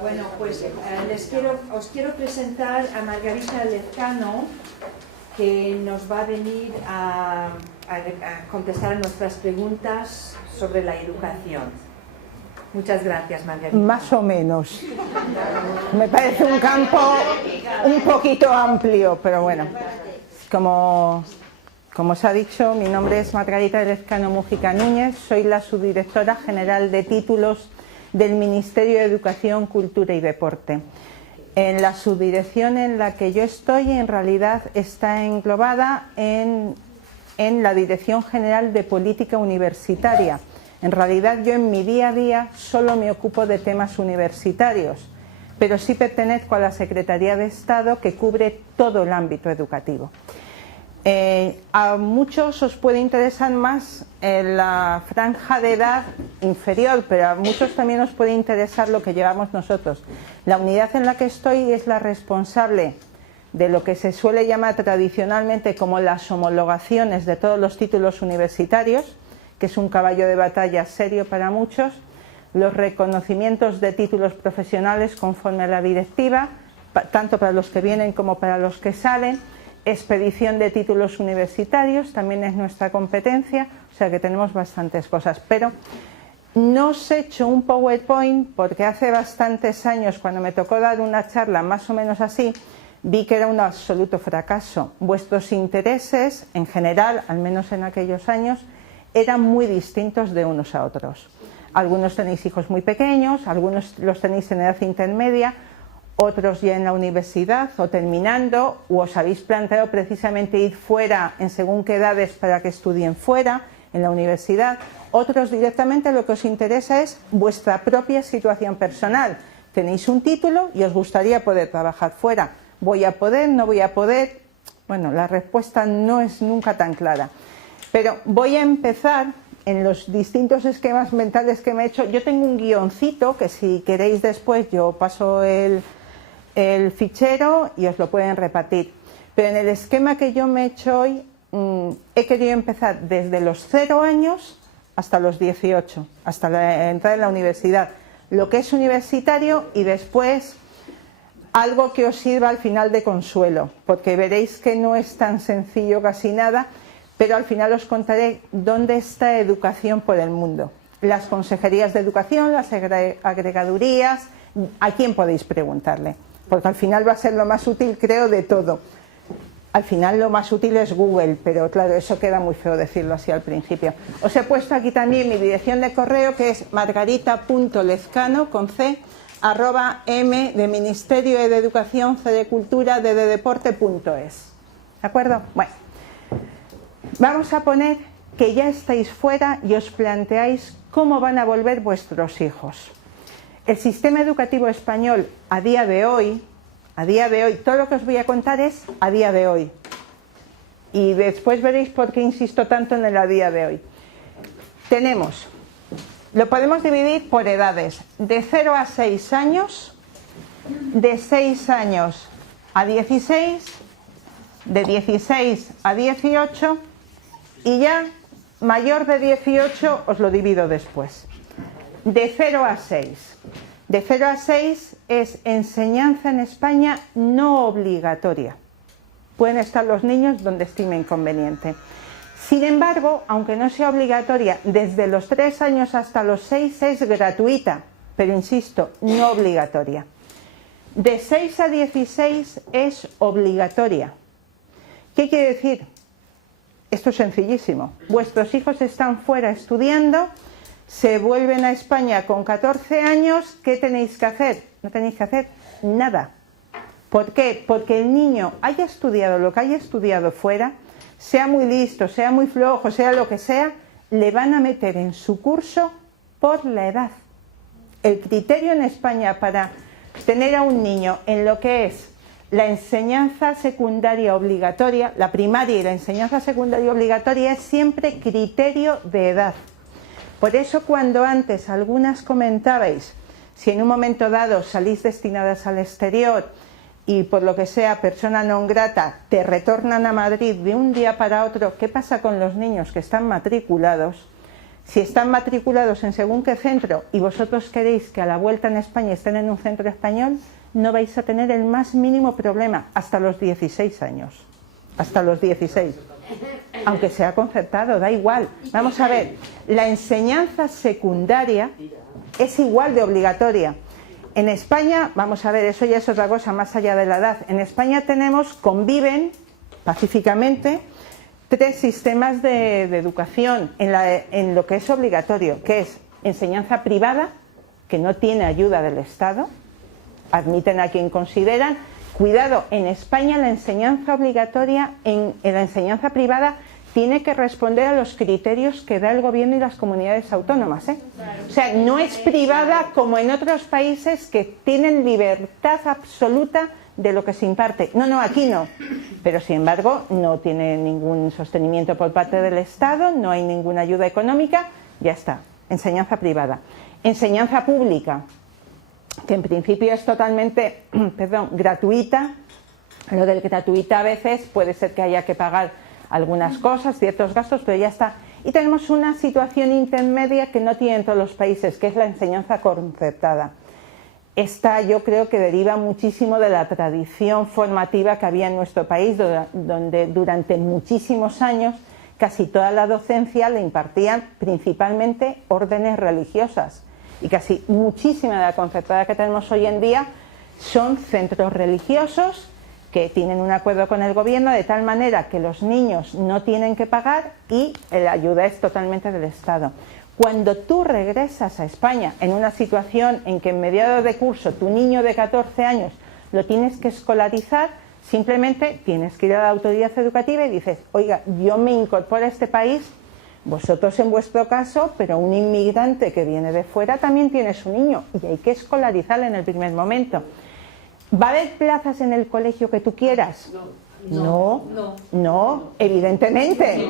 Bueno, pues os quiero presentar a Margarita Lezcano, que nos va a venir a contestar a nuestras preguntas sobre la educación. Muchas gracias, Margarita. Más o menos. Me parece un campo un poquito amplio, pero bueno. Como os ha dicho, mi nombre es Margarita Lezcano Mújica Núñez, soy la subdirectora general de títulos del Ministerio de Educación, Cultura y Deporte. En la subdirección en la que yo estoy, en realidad está englobada en la Dirección General de Política Universitaria. En realidad yo en mi día a día solo me ocupo de temas universitarios, pero sí pertenezco a la Secretaría de Estado, que cubre todo el ámbito educativo. A muchos os puede interesar más la franja de edad inferior, pero a muchos también os puede interesar lo que llevamos nosotros. La unidad en la que estoy es la responsable de lo que se suele llamar tradicionalmente como las homologaciones de todos los títulos universitarios, que es un caballo de batalla serio para muchos, los reconocimientos de títulos profesionales conforme a la directiva, tanto para los que vienen como para los que salen, expedición de títulos universitarios, también es nuestra competencia, o sea que tenemos bastantes cosas. Pero no os he hecho un PowerPoint porque hace bastantes años, cuando me tocó dar una charla más o menos así, vi que era un absoluto fracaso. Vuestros intereses, en general, al menos en aquellos años, eran muy distintos de unos a otros. Algunos tenéis hijos muy pequeños, algunos los tenéis en edad intermedia, otros ya en la universidad o terminando, o os habéis planteado precisamente ir fuera en según qué edades para que estudien fuera, en la universidad. Otros directamente lo que os interesa es vuestra propia situación personal. Tenéis un título y os gustaría poder trabajar fuera. ¿Voy a poder? ¿No voy a poder? Bueno, la respuesta no es nunca tan clara. Pero voy a empezar en los distintos esquemas mentales que me he hecho. Yo tengo un guioncito que, si queréis después, yo paso el fichero y os lo pueden repartir. Pero en el esquema que yo me he hecho hoy, he querido empezar desde los 0 años hasta los 18, hasta la entrada en la universidad. Lo que es universitario, y después algo que os sirva al final de consuelo, porque veréis que no es tan sencillo casi nada, pero al final os contaré dónde está educación por el mundo. Las consejerías de educación, las agregadurías, a quién podéis preguntarle, porque al final va a ser lo más útil, creo, de todo. Al final lo más útil es Google, pero claro, eso queda muy feo decirlo así al principio. Os he puesto aquí también mi dirección de correo, que es margarita.lezcano, con C, @m de Ministerio de Educación, C de Cultura, D de Deporte.es. ¿De acuerdo? Bueno, vamos a poner que ya estáis fuera y os planteáis cómo van a volver vuestros hijos. El sistema educativo español a día de hoy, todo lo que os voy a contar es a día de hoy. Y después veréis por qué insisto tanto en el a día de hoy. Lo podemos dividir por edades, de 0 a 6 años, de 6 años a 16, de 16 a 18, y ya mayor de 18 os lo divido después. De 0 a 6. De 0 a 6 es enseñanza en España no obligatoria. Pueden estar los niños donde estimen conveniente. Sin embargo, aunque no sea obligatoria, desde los 3 años hasta los 6 es gratuita, pero insisto, no obligatoria. De 6 a 16 es obligatoria. ¿Qué quiere decir? Esto es sencillísimo. Vuestros hijos están fuera estudiando, se vuelven a España con 14 años, ¿qué tenéis que hacer? No tenéis que hacer nada. ¿Por qué? Porque el niño haya estudiado lo que haya estudiado fuera, sea muy listo, sea muy flojo, sea lo que sea, le van a meter en su curso por la edad. El criterio en España para tener a un niño en lo que es la enseñanza secundaria obligatoria, la primaria y la enseñanza secundaria obligatoria, es siempre criterio de edad. Por eso, cuando antes algunas comentabais, si en un momento dado salís destinadas al exterior y por lo que sea persona non grata te retornan a Madrid de un día para otro, ¿qué pasa con los niños que están matriculados? Si están matriculados en según qué centro y vosotros queréis que a la vuelta en España estén en un centro español, no vais a tener el más mínimo problema hasta los 16 años. Hasta los 16. Aunque sea concertado, da igual. Vamos a ver, la enseñanza secundaria es igual de obligatoria. En España, vamos a ver, eso ya es otra cosa más allá de la edad. En España conviven pacíficamente 3 sistemas de educación en lo que es obligatorio, que es enseñanza privada, que no tiene ayuda del Estado, admiten a quien consideran. Cuidado, en España la enseñanza obligatoria en la enseñanza privada tiene que responder a los criterios que da el gobierno y las comunidades autónomas, ¿eh? O sea, no es privada como en otros países que tienen libertad absoluta de lo que se imparte. No, aquí no. Pero sin embargo no tiene ningún sostenimiento por parte del Estado, no hay ninguna ayuda económica, ya está. Enseñanza privada. Enseñanza pública, que en principio es totalmente gratuita. Lo del gratuita a veces puede ser que haya que pagar algunas cosas, ciertos gastos, pero ya está. Y tenemos una situación intermedia que no tienen todos los países, que es la enseñanza concertada. Esta yo creo que deriva muchísimo de la tradición formativa que había en nuestro país, donde durante muchísimos años casi toda la docencia le impartían principalmente órdenes religiosas. Y casi muchísima de la concertada que tenemos hoy en día son centros religiosos que tienen un acuerdo con el gobierno de tal manera que los niños no tienen que pagar y la ayuda es totalmente del Estado. Cuando tú regresas a España en una situación en que en mediados de curso tu niño de 14 años lo tienes que escolarizar, simplemente tienes que ir a la autoridad educativa y dices, oiga, yo me incorporo a este país, vosotros en vuestro caso, pero un inmigrante que viene de fuera también tiene su niño y hay que escolarizarle en el primer momento. ¿Va a haber plazas en el colegio que tú quieras? No, evidentemente.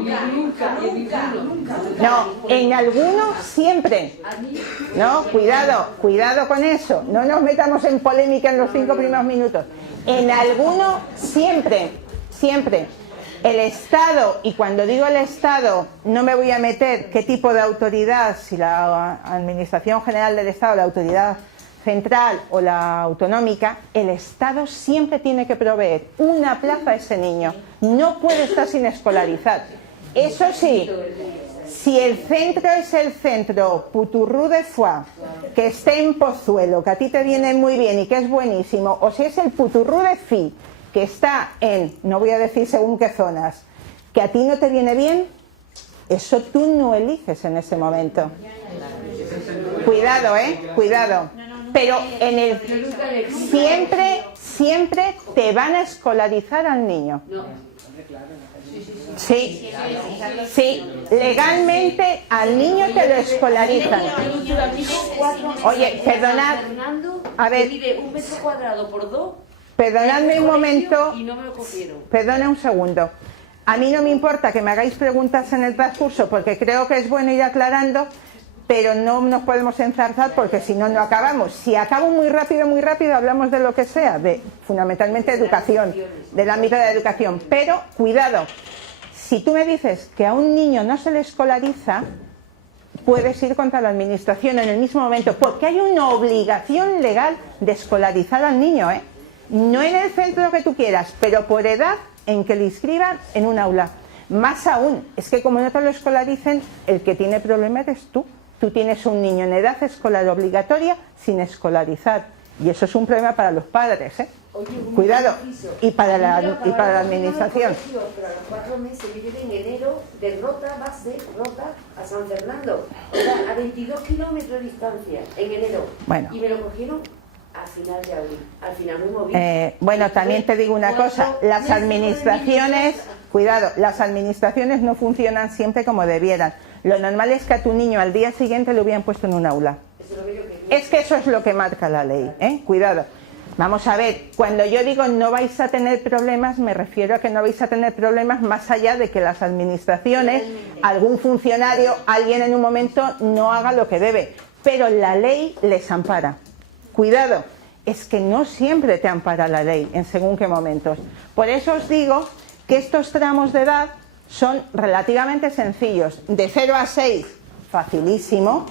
No, en algunos siempre. No, cuidado con eso. No nos metamos en polémica en los 5 primeros minutos. En algunos siempre. El Estado, y cuando digo el Estado, no me voy a meter qué tipo de autoridad, si la Administración General del Estado, la autoridad central o la autonómica, el Estado siempre tiene que proveer una plaza a ese niño. No puede estar sin escolarizar. Eso sí, si el centro es el centro Puturrú de Foix, que esté en Pozuelo, que a ti te viene muy bien y que es buenísimo, o si es el Puturrú de Fi, que está en, no voy a decir según qué zonas, que a ti no te viene bien, eso tú no eliges en ese momento. Cuidado, cuidado. Pero siempre te van a escolarizar al niño. Sí, legalmente al niño te lo escolarizan. Oye, perdonad, a ver, perdonadme un momento, perdona un segundo. A mí no me importa que me hagáis preguntas en el transcurso porque creo que es bueno ir aclarando, pero no nos podemos enzarzar porque si no, no acabamos. Si acabo muy rápido, hablamos de lo que sea, de fundamentalmente educación, del ámbito de la educación. Pero, cuidado, si tú me dices que a un niño no se le escolariza, puedes ir contra la administración en el mismo momento, porque hay una obligación legal de escolarizar al niño, no en el centro que tú quieras, pero por edad en que le inscriban en un aula. Más aún, es que como no te lo escolaricen, el que tiene problema eres tú. Tú tienes un niño en edad escolar obligatoria sin escolarizar. Y eso es un problema para los padres, Cuidado. Y para la administración. Pero a los 4 meses yo llegué en enero de Rota, base, Rota, a San Fernando. O sea, a 22 kilómetros de distancia, en enero. Bueno. Y me lo cogieron al final de abril. Al final me moví. Bueno, también te digo una cosa. Las administraciones, cuidado, las administraciones no funcionan siempre como debieran. Lo normal es que a tu niño al día siguiente lo hubieran puesto en un aula. Es que eso es lo que marca la ley, Cuidado. Vamos a ver, cuando yo digo no vais a tener problemas, me refiero a que no vais a tener problemas más allá de que las administraciones, algún funcionario, alguien en un momento no haga lo que debe. Pero la ley les ampara. Cuidado, es que no siempre te ampara la ley en según qué momentos. Por eso os digo que estos tramos de edad son relativamente sencillos. De 0 a 6, facilísimo,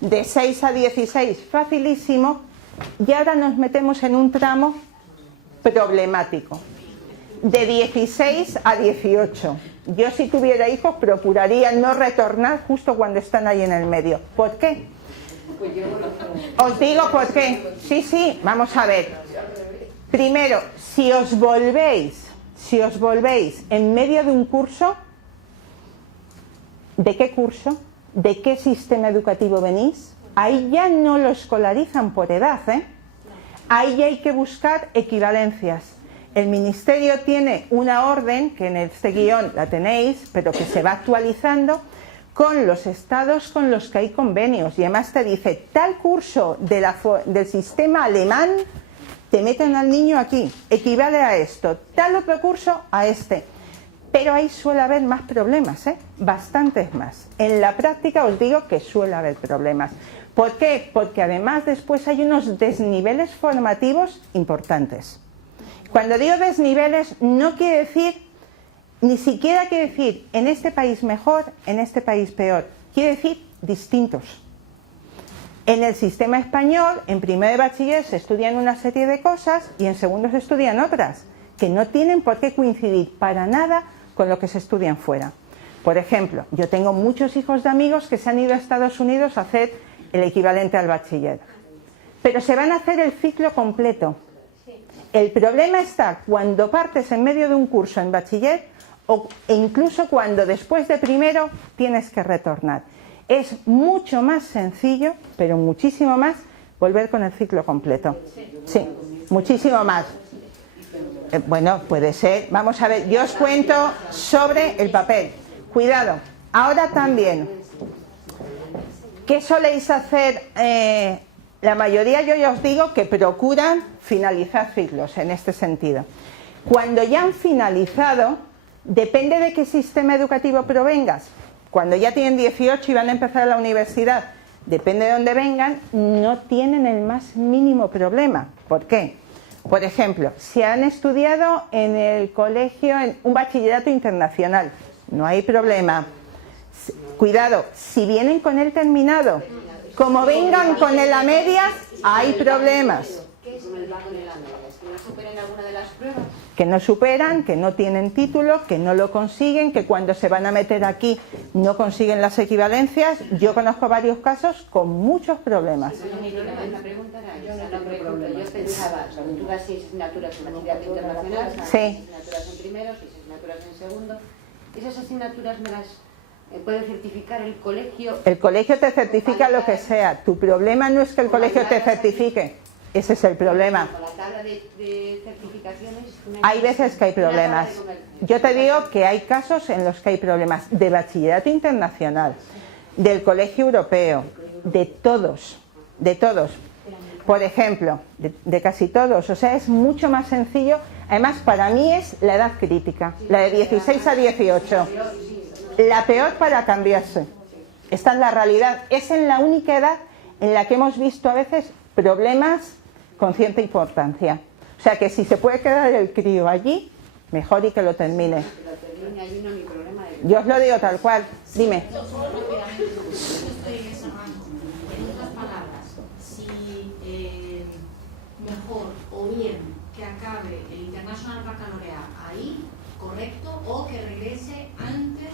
de 6 a 16, facilísimo, y ahora nos metemos en un tramo problemático, de 16 a 18. Yo, si tuviera hijos, procuraría no retornar justo cuando están ahí en el medio. ¿Por qué? Os digo por qué. Sí, vamos a ver. Primero, si os volvéis en medio de un curso, ¿de qué curso? ¿De qué sistema educativo venís? Ahí ya no lo escolarizan por edad, ¿eh? Ahí ya hay que buscar equivalencias. El Ministerio tiene una orden, que en este guión la tenéis, pero que se va actualizando, con los estados con los que hay convenios. Y además te dice, tal curso del sistema alemán, te meten al niño aquí, equivale a esto, tal otro curso a este. Pero ahí suele haber más problemas, ¿eh? Bastantes más. En la práctica os digo que suele haber problemas. ¿Por qué? Porque además después hay unos desniveles formativos importantes. Cuando digo desniveles, no quiere decir, ni siquiera quiere decir en este país mejor, en este país peor. Quiere decir distintos. En el sistema español, en primero de bachiller se estudian una serie de cosas y en segundo se estudian otras, que no tienen por qué coincidir para nada con lo que se estudian fuera. Por ejemplo, yo tengo muchos hijos de amigos que se han ido a Estados Unidos a hacer el equivalente al bachiller. Pero se van a hacer el ciclo completo. El problema está cuando partes en medio de un curso en bachiller e incluso cuando después de primero tienes que retornar. Es mucho más sencillo, pero muchísimo más, volver con el ciclo completo. Sí, muchísimo más. Bueno, puede ser. Vamos a ver, yo os cuento sobre el papel. Cuidado. Ahora también, ¿qué soléis hacer? La mayoría, yo ya os digo que procuran finalizar ciclos en este sentido. Cuando ya han finalizado, depende de qué sistema educativo provengas. Cuando ya tienen 18 y van a empezar la universidad, depende de dónde vengan, no tienen el más mínimo problema. ¿Por qué? Por ejemplo, si han estudiado en el colegio, en un bachillerato internacional, no hay problema. Cuidado, si vienen con el terminado, como vengan con el a medias, hay problemas. ¿Qué es el vago de la media? ¿Es que no superen alguna de las pruebas? Que no superan, que no tienen título, que no lo consiguen, que cuando se van a meter aquí no consiguen las equivalencias. Yo conozco varios casos con muchos problemas. La pregunta era esa, no, por ejemplo, yo pensaba, tú das 6 asignaturas en bachillerato internacional, 6 asignaturas en primero, 6 asignaturas en segundo. ¿Esas asignaturas me las puede certificar el colegio? El colegio te certifica lo que sea. Tu problema no es que el colegio te certifique. Ese es el problema. Con la tabla de certificaciones... Hay veces que hay problemas. Yo te digo que hay casos en los que hay problemas de bachillerato internacional, del colegio europeo, de todos. Por ejemplo, de casi todos. O sea, es mucho más sencillo. Además, para mí es la edad crítica, la de 16 a 18. La peor para cambiarse. Esta es la realidad. Es en la única edad en la que hemos visto a veces problemas con cierta importancia. O sea que si se puede quedar el crío allí, mejor y que lo termine. Yo os lo digo tal cual. Dime. Mejor o bien que acabe el International Baccalaureate ahí, correcto, o que regrese antes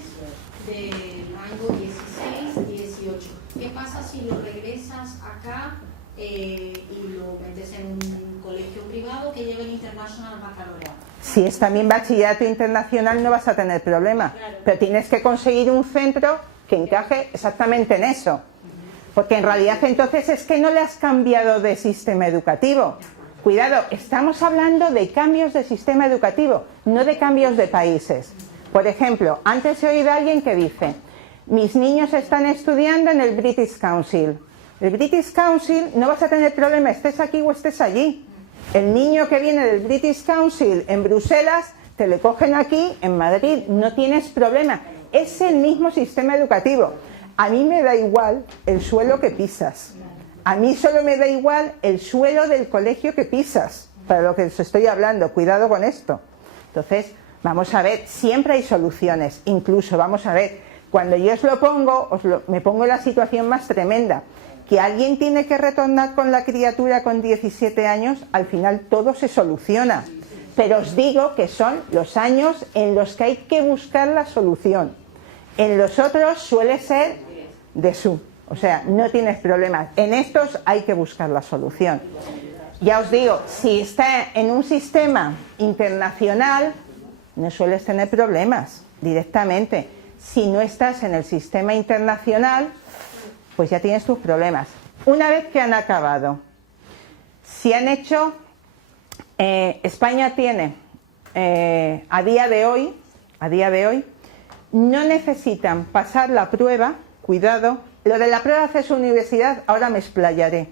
del rango 16, 18. ¿Qué pasa si lo regresas acá y lo metes en un colegio privado que lleve el International Baccalaureate? Si es también bachillerato internacional no vas a tener problema, claro. Pero tienes que conseguir un centro que encaje exactamente en eso. Porque en realidad entonces es que no le has cambiado de sistema educativo. Cuidado, estamos hablando de cambios de sistema educativo, no de cambios de países. Por ejemplo, antes he oído a alguien que dice, mis niños están estudiando en el British Council. El British Council no vas a tener problema, estés aquí o estés allí. El niño que viene del British Council en Bruselas, te le cogen aquí, en Madrid, no tienes problema. Es el mismo sistema educativo. A mí me da igual el suelo que pisas. A mí solo me da igual el suelo del colegio que pisas. Para lo que os estoy hablando, cuidado con esto. Entonces, vamos a ver, siempre hay soluciones. Incluso, vamos a ver, Cuando yo os lo pongo, me pongo en la situación más tremenda. Que alguien tiene que retornar con la criatura con 17 años, al final todo se soluciona. Pero os digo que son los años en los que hay que buscar la solución. En los otros suele ser de su. O sea, no tienes problemas. En estos hay que buscar la solución. Ya os digo, si está en un sistema internacional, no sueles tener problemas directamente. Si no estás en el sistema internacional, pues ya tienes tus problemas. Una vez que han acabado, si han hecho, España tiene, a día de hoy, no necesitan pasar la prueba, cuidado, lo de la prueba de acceso a universidad, ahora me explayaré.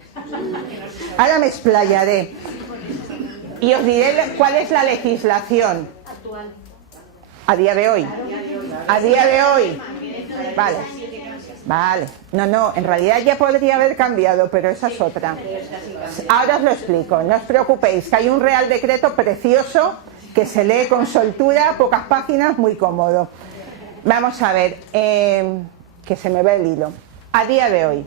Y os diré cuál es la legislación. A día de hoy. Vale. No, en realidad ya podría haber cambiado, pero esa es otra. Ahora os lo explico, no os preocupéis, que hay un real decreto precioso que se lee con soltura, pocas páginas, muy cómodo. Vamos a ver, que se me ve el hilo. A día de hoy,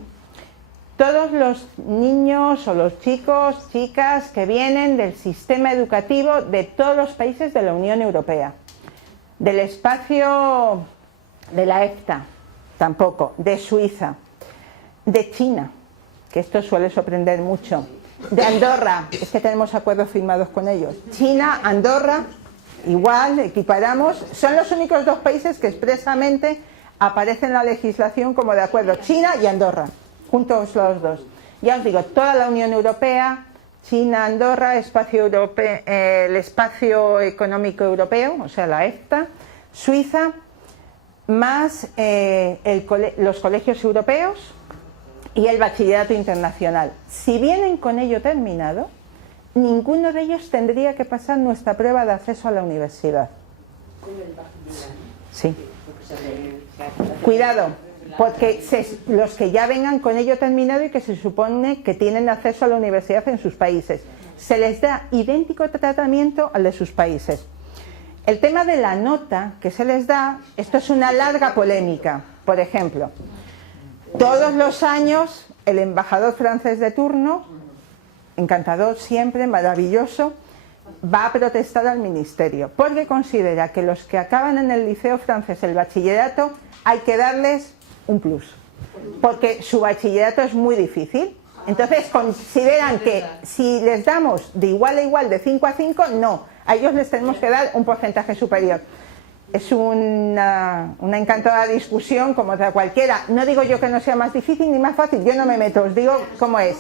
todos los niños o los chicos, chicas que vienen del sistema educativo de todos los países de la Unión Europea, del espacio de la EFTA, tampoco, de Suiza, de China, que esto suele sorprender mucho, de Andorra, es que tenemos acuerdos firmados con ellos, China, Andorra, igual, equiparamos, son los únicos dos países que expresamente aparecen en la legislación como de acuerdo, China y Andorra, juntos los dos. Ya os digo, toda la Unión Europea, China, Andorra, el espacio económico europeo, o sea, la EFTA, Suiza, más los colegios europeos y el bachillerato internacional. Si vienen con ello terminado, ninguno de ellos tendría que pasar nuestra prueba de acceso a la universidad. Sí. Cuidado, porque los que ya vengan con ello terminado y que se supone que tienen acceso a la universidad en sus países, se les da idéntico tratamiento al de sus países. El tema de la nota que se les da, esto es una larga polémica. Por ejemplo, todos los años el embajador francés de turno, encantador siempre, maravilloso, va a protestar al ministerio porque considera que los que acaban en el liceo francés el bachillerato hay que darles un plus, porque su bachillerato es muy difícil. Entonces consideran que si les damos de igual a igual, de 5 a 5, no, a ellos les tenemos que dar un porcentaje superior. Es una encantadora discusión como otra cualquiera. No digo yo que no sea más difícil ni más fácil, yo no me meto, os digo cómo es.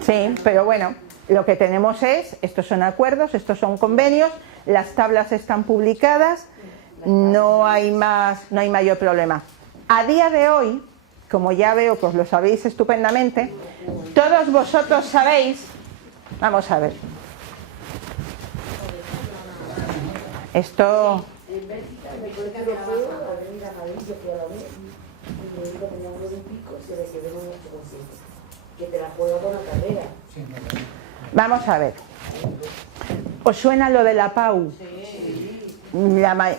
Sí, pero bueno, lo que tenemos es, estos son acuerdos, estos son convenios, las tablas están publicadas, no hay mayor problema. A día de hoy, como ya veo que os lo sabéis estupendamente, todos vosotros sabéis, vamos a ver, esto... Vamos a ver, ¿os suena lo de la PAU?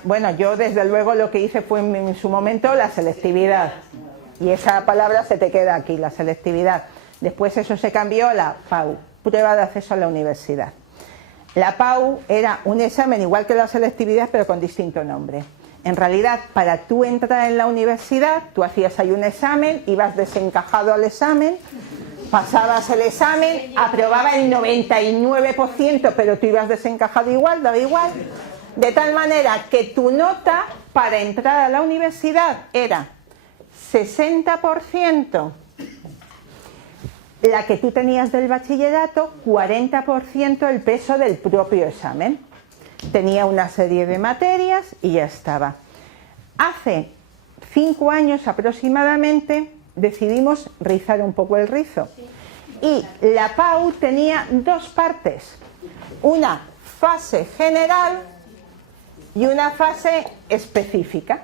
Bueno, yo desde luego lo que hice fue en su momento la selectividad, y esa palabra se te queda aquí, la selectividad. Después eso se cambió a la PAU, prueba de acceso a la universidad. La PAU era un examen igual que la selectividad, pero con distinto nombre. En realidad, para tú entrar en la universidad, tú hacías ahí un examen, ibas desencajado al examen, pasabas el examen, aprobaba el 99%, pero tú ibas desencajado igual, daba igual. De tal manera que tu nota para entrar a la universidad era 60% la que tú tenías del bachillerato, 40% el peso del propio examen. Tenía una serie de materias y ya estaba. Hace 5 años aproximadamente decidimos rizar un poco el rizo. Y la PAU tenía dos partes. Una fase general y una fase específica.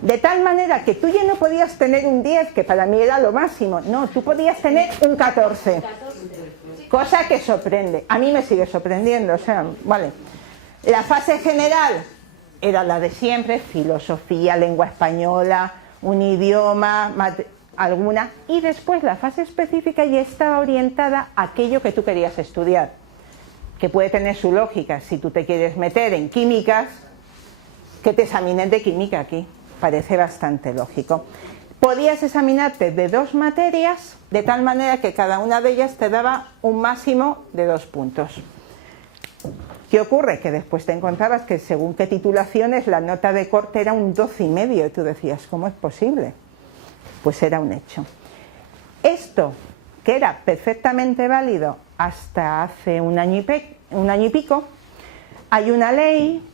De tal manera que tú ya no podías tener un 10, que para mí era lo máximo. No, tú podías tener un 14. cosa que sorprende. A mí me sigue sorprendiendo, o sea, vale. La fase general era la de siempre, filosofía, lengua española, un idioma, alguna, y después la fase específica ya está orientada a aquello que tú querías estudiar, que puede tener su lógica. Si tú te quieres meter en químicas, que te examinen de química aquí, parece bastante lógico. Podías examinarte de 2 materias, de tal manera que cada una de ellas te daba un máximo de 2 puntos. ¿Qué ocurre? Que después te encontrabas que según qué titulaciones la nota de corte era un 12,5 y tú decías, ¿cómo es posible? Pues era un hecho. Esto, que era perfectamente válido hasta hace un año y pico, hay una ley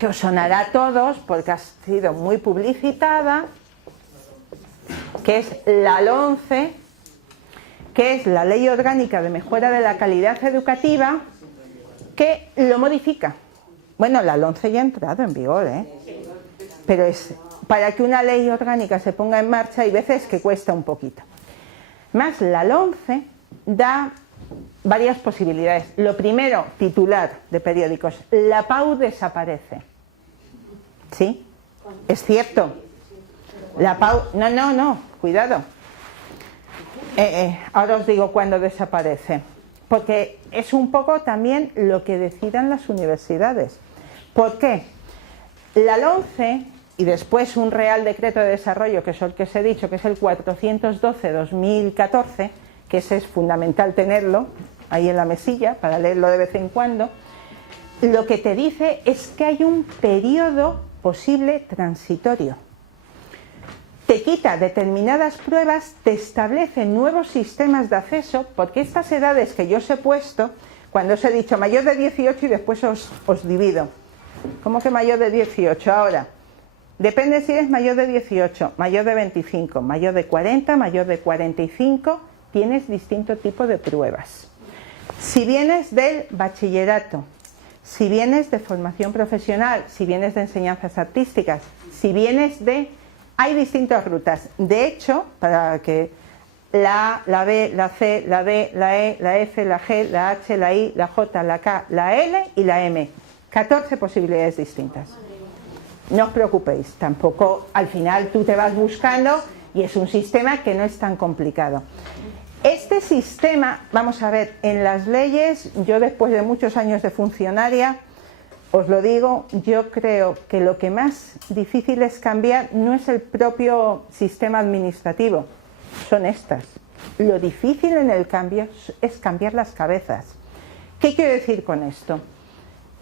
que os sonará a todos porque ha sido muy publicitada, que es la LOMCE, que es la Ley Orgánica de Mejora de la Calidad Educativa, que lo modifica. Bueno, la LOMCE ya ha entrado en vigor, pero es para que una ley orgánica se ponga en marcha hay veces que cuesta un poquito. Más la LOMCE da varias posibilidades. Lo primero, titular de periódicos. La PAU desaparece. ¿Sí? Es cierto. La PAU... No, cuidado. Ahora os digo cuándo desaparece. Porque es un poco también lo que decidan las universidades. ¿Por qué? La LOMCE y después un Real Decreto de Desarrollo, que es el que os he dicho, que es el 412-2014, que ese es fundamental tenerlo ahí en la mesilla para leerlo de vez en cuando, lo que te dice es que hay un periodo posible transitorio. Te quita determinadas pruebas, te establece nuevos sistemas de acceso, porque estas edades que yo os he puesto, cuando os he dicho mayor de 18 y después os divido. ¿Cómo que mayor de 18? Ahora, depende si eres mayor de 18, mayor de 25, mayor de 40, mayor de 45, tienes distinto tipo de pruebas. Si vienes del bachillerato, si vienes de formación profesional, si vienes de enseñanzas artísticas, si vienes de... Hay distintas rutas. De hecho, para que la A, la B, la C, la D, la E, la F, la G, la H, la I, la J, la K, la L y la M. 14 posibilidades distintas. No os preocupéis, tampoco al final tú te vas buscando y es un sistema que no es tan complicado. Este sistema, vamos a ver, en las leyes, yo después de muchos años de funcionaria, os lo digo, yo creo que lo que más difícil es cambiar no es el propio sistema administrativo, son estas. Lo difícil en el cambio es cambiar las cabezas. ¿Qué quiero decir con esto?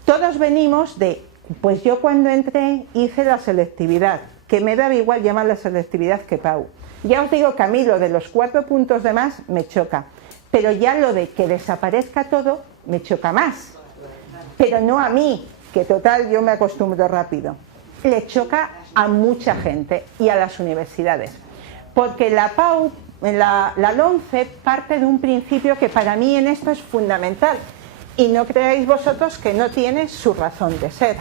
Todos venimos de, pues yo cuando entré hice la selectividad, que me daba igual llamar la selectividad que PAU. Ya os digo que a mí lo de los 4 puntos de más me choca, pero ya lo de que desaparezca todo me choca más. Pero no a mí, que total yo me acostumbro rápido. Le choca a mucha gente y a las universidades. Porque la PAU, la LOMCE parte de un principio que para mí en esto es fundamental. Y no creáis vosotros que no tiene su razón de ser.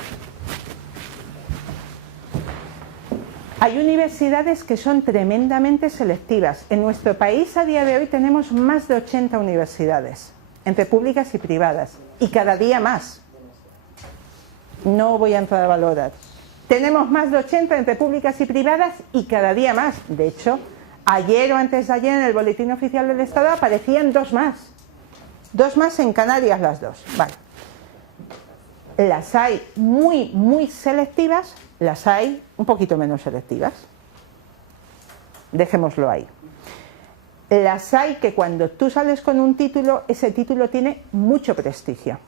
Hay universidades que son tremendamente selectivas. En nuestro país a día de hoy tenemos más de 80 universidades, entre públicas y privadas, y cada día más. No voy a entrar a valorar. Tenemos más de 80 entre públicas y privadas y cada día más. De hecho, ayer o antes de ayer en el Boletín Oficial del Estado aparecían 2 más. 2 más en Canarias las 2. Vale. Las hay muy, muy selectivas, las hay un poquito menos selectivas. Dejémoslo ahí. Las hay que cuando tú sales con un título, ese título tiene mucho prestigio.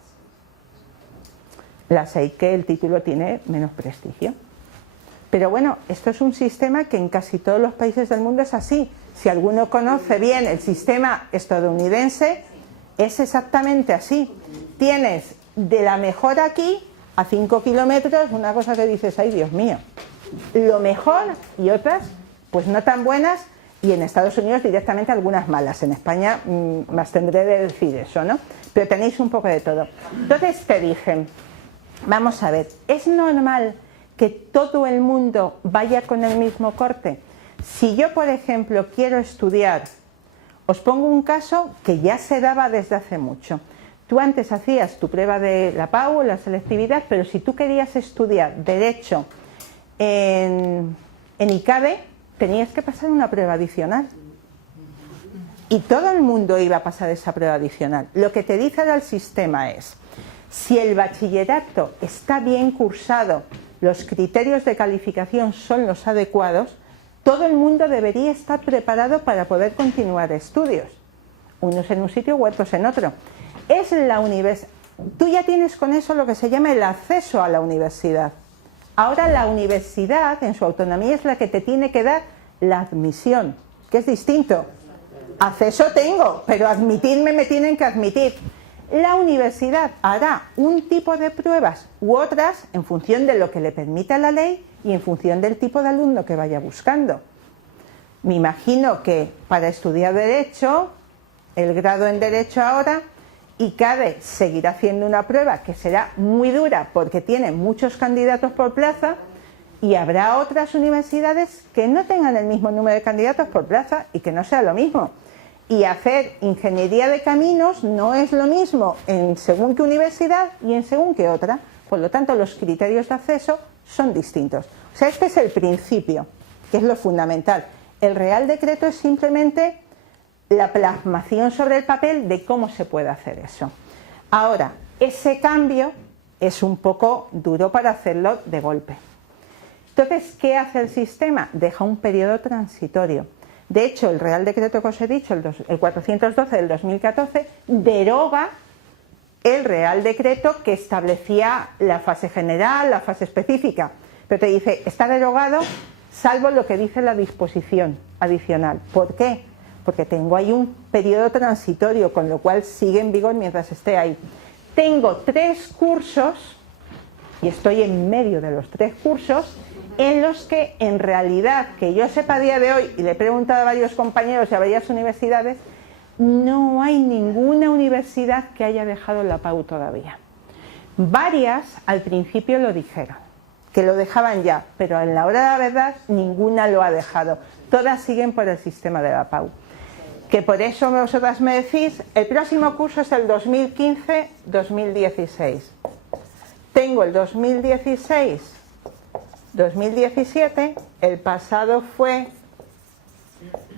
Las hay que el título tiene menos prestigio. Pero bueno, esto es un sistema que en casi todos los países del mundo es así. Si alguno conoce bien el sistema estadounidense, es exactamente así. Tienes de la mejor aquí a 5 kilómetros una cosa que dices, ay Dios mío, lo mejor y otras pues no tan buenas, y en Estados Unidos directamente algunas malas. En España me abstendré de decir eso, ¿no? Pero tenéis un poco de todo. Entonces te dije, vamos a ver, ¿es normal que todo el mundo vaya con el mismo corte? Si yo, por ejemplo, quiero estudiar Os pongo un caso que ya se daba desde hace mucho. Tú antes hacías tu prueba de la PAU, la selectividad, pero si tú querías estudiar Derecho en ICADE, tenías que pasar una prueba adicional. Y todo el mundo iba a pasar esa prueba adicional. Lo que te dice ahora el sistema es, si el bachillerato está bien cursado, los criterios de calificación son los adecuados, todo el mundo debería estar preparado para poder continuar estudios. Unos en un sitio u otros en otro. Es la universidad. Tú ya tienes con eso lo que se llama el acceso a la universidad. Ahora la universidad, en su autonomía, es la que te tiene que dar la admisión, que es distinto. Acceso tengo, pero admitirme me tienen que admitir. La universidad hará un tipo de pruebas u otras en función de lo que le permita la ley y en función del tipo de alumno que vaya buscando. Me imagino que para estudiar Derecho, el grado en Derecho ahora, ICADE seguirá haciendo una prueba que será muy dura porque tiene muchos candidatos por plaza, y habrá otras universidades que no tengan el mismo número de candidatos por plaza y que no sea lo mismo. Y hacer ingeniería de caminos no es lo mismo en según qué universidad y en según qué otra. Por lo tanto, los criterios de acceso son distintos. O sea, este es el principio, que es lo fundamental. El Real Decreto es simplemente la plasmación sobre el papel de cómo se puede hacer eso. Ahora, ese cambio es un poco duro para hacerlo de golpe. Entonces, ¿qué hace el sistema? Deja un periodo transitorio. De hecho, el Real Decreto que os he dicho, el 412 del 2014, deroga el Real Decreto que establecía la fase general, la fase específica. Pero te dice, está derogado salvo lo que dice la disposición adicional. ¿Por qué? Porque tengo ahí un periodo transitorio, con lo cual sigue en vigor mientras esté ahí. Tengo 3 cursos, y estoy en medio de los 3 cursos, en los que en realidad, que yo sepa a día de hoy, y le he preguntado a varios compañeros y a varias universidades, no hay ninguna universidad que haya dejado la PAU todavía. Varias al principio lo dijeron, que lo dejaban ya, pero en la hora de la verdad ninguna lo ha dejado. Todas siguen por el sistema de la PAU. Que por eso vosotras me decís, el próximo curso es el 2015-2016. Tengo el 2016-2017, el pasado fue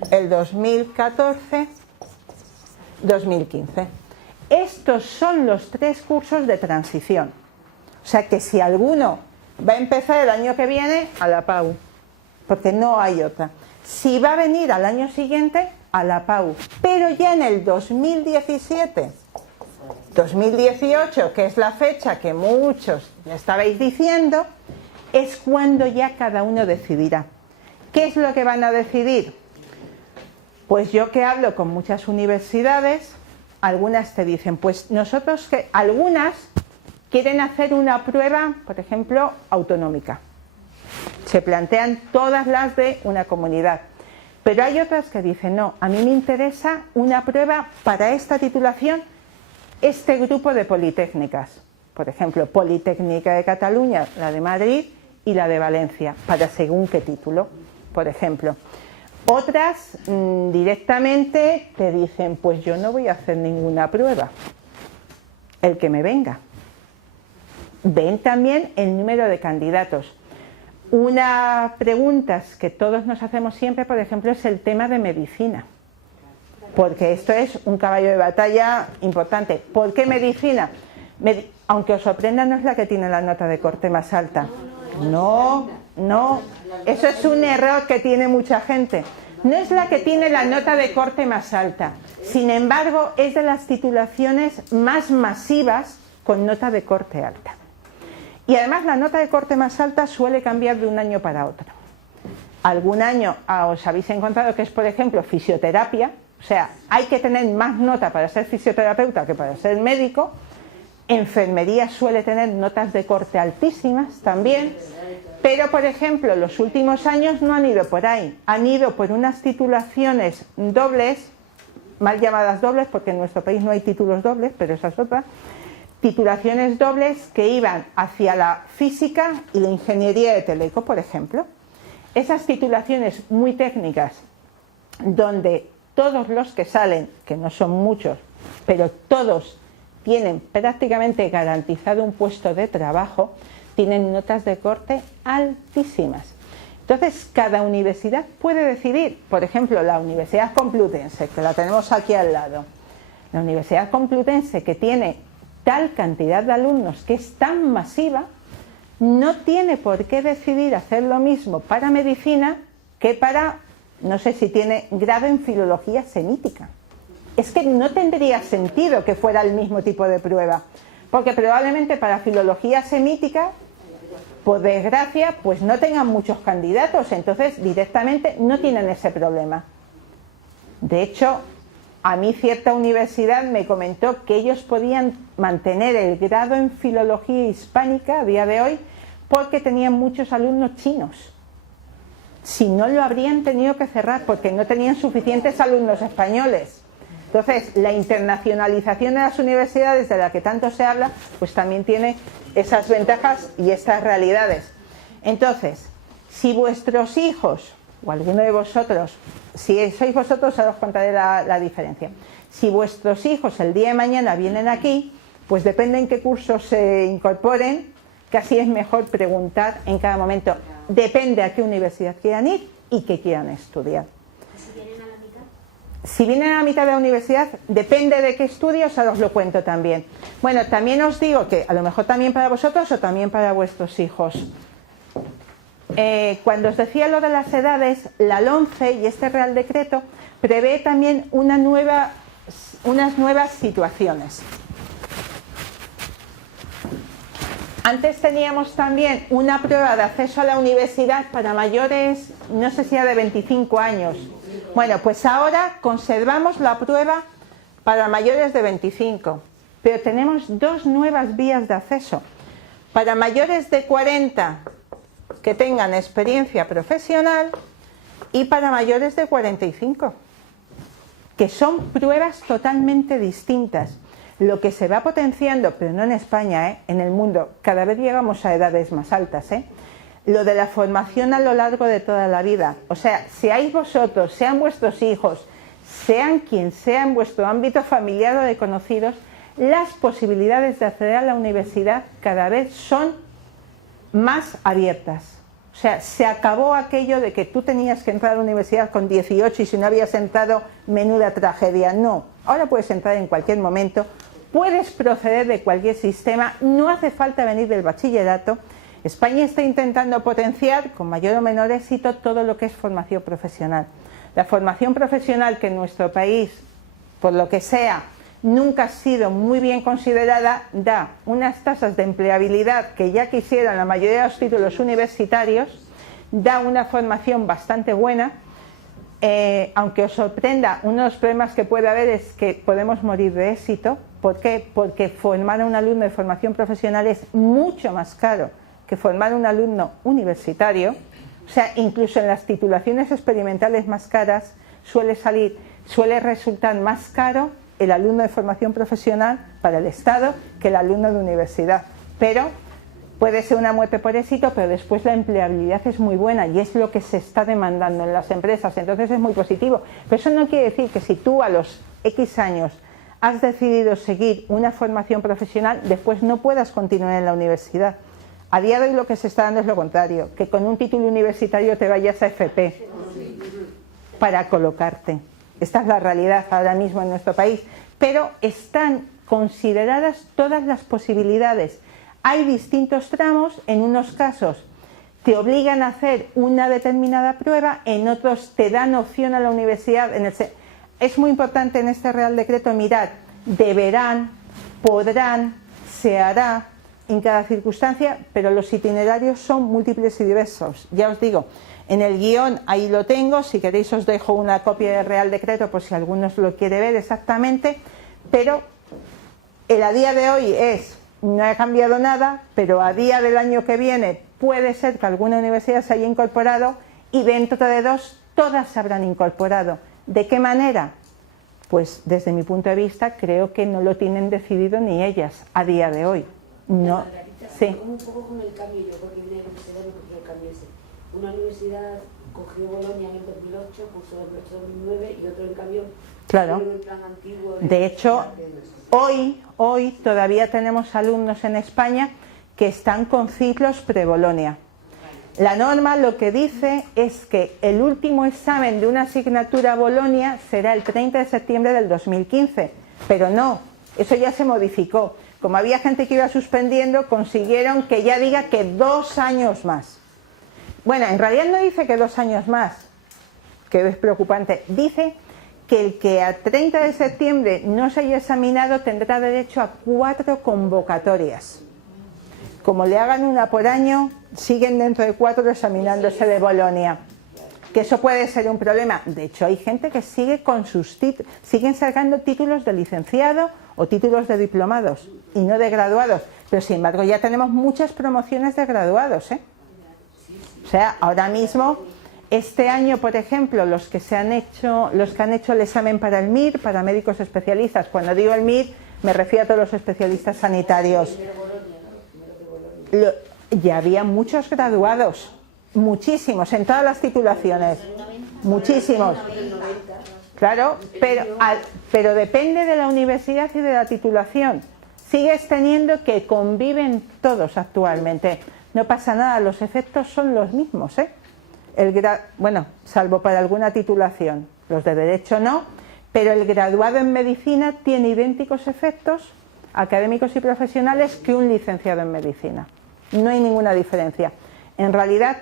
el 2014-2015. Estos son los 3 cursos de transición. O sea que si alguno va a empezar el año que viene, a la PAU, porque no hay otra. Si va a venir al año siguiente, a la PAU. Pero ya en el 2017-2018, que es la fecha que muchos me estabais diciendo, es cuando ya cada uno decidirá. ¿Qué es lo que van a decidir? Pues yo que hablo con muchas universidades, algunas te dicen, pues nosotros que algunas quieren hacer una prueba, por ejemplo, autonómica. Se plantean todas las de una comunidad. Pero hay otras que dicen, no, a mí me interesa una prueba para esta titulación, este grupo de politécnicas. Por ejemplo, Politécnica de Cataluña, la de Madrid y la de Valencia, para según qué título, por ejemplo. Otras directamente te dicen, pues yo no voy a hacer ninguna prueba, el que me venga. Ven también el número de candidatos. Una pregunta que todos nos hacemos siempre, por ejemplo, es el tema de medicina. Porque esto es un caballo de batalla importante. ¿Por qué medicina? Aunque os sorprenda, no es la que tiene la nota de corte más alta. No. Eso es un error que tiene mucha gente. No es la que tiene la nota de corte más alta. Sin embargo, es de las titulaciones más masivas con nota de corte alta. Y además la nota de corte más alta suele cambiar de un año para otro. Algún año os habéis encontrado que es, por ejemplo, fisioterapia. O sea, hay que tener más nota para ser fisioterapeuta que para ser médico. Enfermería suele tener notas de corte altísimas también. Pero, por ejemplo, los últimos años no han ido por ahí. Han ido por unas titulaciones dobles, mal llamadas dobles, porque en nuestro país no hay títulos dobles, pero esa es otra. Titulaciones dobles que iban hacia la física y la ingeniería de teleco, por ejemplo. Esas titulaciones muy técnicas, donde todos los que salen, que no son muchos, pero todos tienen prácticamente garantizado un puesto de trabajo, tienen notas de corte altísimas. Entonces, cada universidad puede decidir, por ejemplo, la Universidad Complutense, que la tenemos aquí al lado, la Universidad Complutense, que tiene tal cantidad de alumnos, que es tan masiva, no tiene por qué decidir hacer lo mismo para medicina que para, no sé si tiene grado en filología semítica. Es que no tendría sentido que fuera el mismo tipo de prueba, porque probablemente para filología semítica, por desgracia, pues no tengan muchos candidatos, entonces directamente no tienen ese problema. De hecho, a mí cierta universidad me comentó que ellos podían mantener el grado en filología hispánica a día de hoy porque tenían muchos alumnos chinos. Si no, lo habrían tenido que cerrar porque no tenían suficientes alumnos españoles. Entonces, la internacionalización de las universidades, de la que tanto se habla, pues también tiene esas ventajas y estas realidades. Entonces, si vuestros hijos, o alguno de vosotros, si sois vosotros, ahora os contaré la diferencia. Si vuestros hijos el día de mañana vienen aquí, pues depende en qué cursos se incorporen, casi es mejor preguntar en cada momento. Depende a qué universidad quieran ir y qué quieran estudiar. Si vienen a la mitad de la universidad, depende de qué estudios, ahora os lo cuento también. Bueno, también os digo que a lo mejor también para vosotros o también para vuestros hijos. Cuando os decía lo de las edades, la LOMCE y este Real Decreto prevé también unas nuevas situaciones. Antes teníamos también una prueba de acceso a la universidad para mayores, no sé si era de 25 años. Bueno, pues ahora conservamos la prueba para mayores de 25, pero tenemos dos nuevas vías de acceso. Para mayores de 40 que tengan experiencia profesional y para mayores de 45, que son pruebas totalmente distintas. Lo que se va potenciando, pero no en España, en el mundo, cada vez llegamos a edades más altas, lo de la formación a lo largo de toda la vida. O sea, seáis vosotros, sean vuestros hijos, sean quien sea en vuestro ámbito familiar o de conocidos, las posibilidades de acceder a la universidad cada vez son más abiertas. O sea, se acabó aquello de que tú tenías que entrar a la universidad con 18 y si no habías entrado, menuda tragedia. No, ahora puedes entrar en cualquier momento, puedes proceder de cualquier sistema, no hace falta venir del bachillerato. España está intentando potenciar, con mayor o menor éxito, todo lo que es formación profesional. La formación profesional que en nuestro país, por lo que sea, nunca ha sido muy bien considerada, da unas tasas de empleabilidad que ya quisieran la mayoría de los títulos universitarios, da una formación bastante buena, aunque os sorprenda, uno de los problemas que puede haber es que podemos morir de éxito. ¿Por qué? Porque formar a un alumno de formación profesional es mucho más caro que formar a un alumno universitario. O sea, incluso en las titulaciones experimentales más caras suele resultar más caro el alumno de formación profesional para el Estado que el alumno de universidad. Pero puede ser una muerte por éxito, pero después la empleabilidad es muy buena y es lo que se está demandando en las empresas, entonces es muy positivo. Pero eso no quiere decir que si tú a los X años has decidido seguir una formación profesional, después no puedas continuar en la universidad. A día de hoy lo que se está dando es lo contrario, que con un título universitario te vayas a FP para colocarte. Esta es la realidad ahora mismo en nuestro país, pero están consideradas todas las posibilidades. Hay distintos tramos, en unos casos te obligan a hacer una determinada prueba, en otros te dan opción a la universidad. Es muy importante en este Real Decreto mirar, deberán, podrán, se hará en cada circunstancia, pero los itinerarios son múltiples y diversos. Ya os digo, en el guión ahí lo tengo, si queréis os dejo una copia del Real Decreto por si alguno lo quiere ver exactamente, pero el a día de hoy no ha cambiado nada, pero a día del año que viene puede ser que alguna universidad se haya incorporado y dentro de 2 todas se habrán incorporado. ¿De qué manera? Pues desde mi punto de vista creo que no lo tienen decidido ni ellas a día de hoy. No, sí. Un poco con el cambio, yo porque una universidad no quiero cambiarse. Una universidad cogió Bolonia en el 2008, puso el proyecto 2009 y otro en cambio. Claro. De hecho, hoy todavía tenemos alumnos en España que están con ciclos pre-Bolonia. La norma lo que dice es que el último examen de una asignatura Bolonia será el 30 de septiembre del 2015, pero no, eso ya se modificó. Como había gente que iba suspendiendo, consiguieron que ya diga que 2 años más. Bueno, en realidad no dice que 2 años más, que es preocupante, dice que el que a 30 de septiembre no se haya examinado tendrá derecho a 4 convocatorias. Como le hagan una por año, siguen dentro de 4 examinándose de Bolonia. Que eso puede ser un problema. De hecho, hay gente que sigue con sus siguen sacando títulos de licenciado o títulos de diplomados y no de graduados. Pero sin embargo ya tenemos muchas promociones de graduados, ¿eh? O sea, ahora mismo, este año, por ejemplo, los que han hecho el examen para el MIR, para médicos especialistas, cuando digo el MIR me refiero a todos los especialistas sanitarios. Ya había muchos graduados, muchísimos, en todas las titulaciones, muchísimos. Claro, pero depende de la universidad y de la titulación. Sigues teniendo que conviven todos actualmente. No pasa nada, los efectos son los mismos, ¿eh? Bueno, salvo para alguna titulación, los de Derecho no, pero el graduado en Medicina tiene idénticos efectos académicos y profesionales que un licenciado en Medicina. No hay ninguna diferencia. En realidad,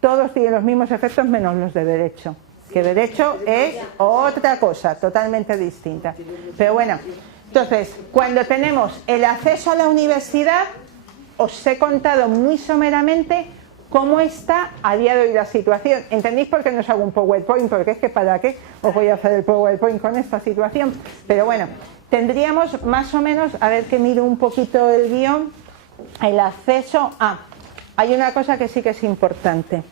todos tienen los mismos efectos menos los de Derecho, que Derecho es otra cosa, totalmente distinta. Pero bueno, entonces, cuando tenemos el acceso a la universidad, os he contado muy someramente cómo está a día de hoy la situación. ¿Entendéis por qué no os hago un PowerPoint? Porque es que ¿para qué os voy a hacer el PowerPoint con esta situación? Pero bueno, tendríamos más o menos, a ver que miro un poquito el guión, el acceso a... Hay una cosa que sí que es importante.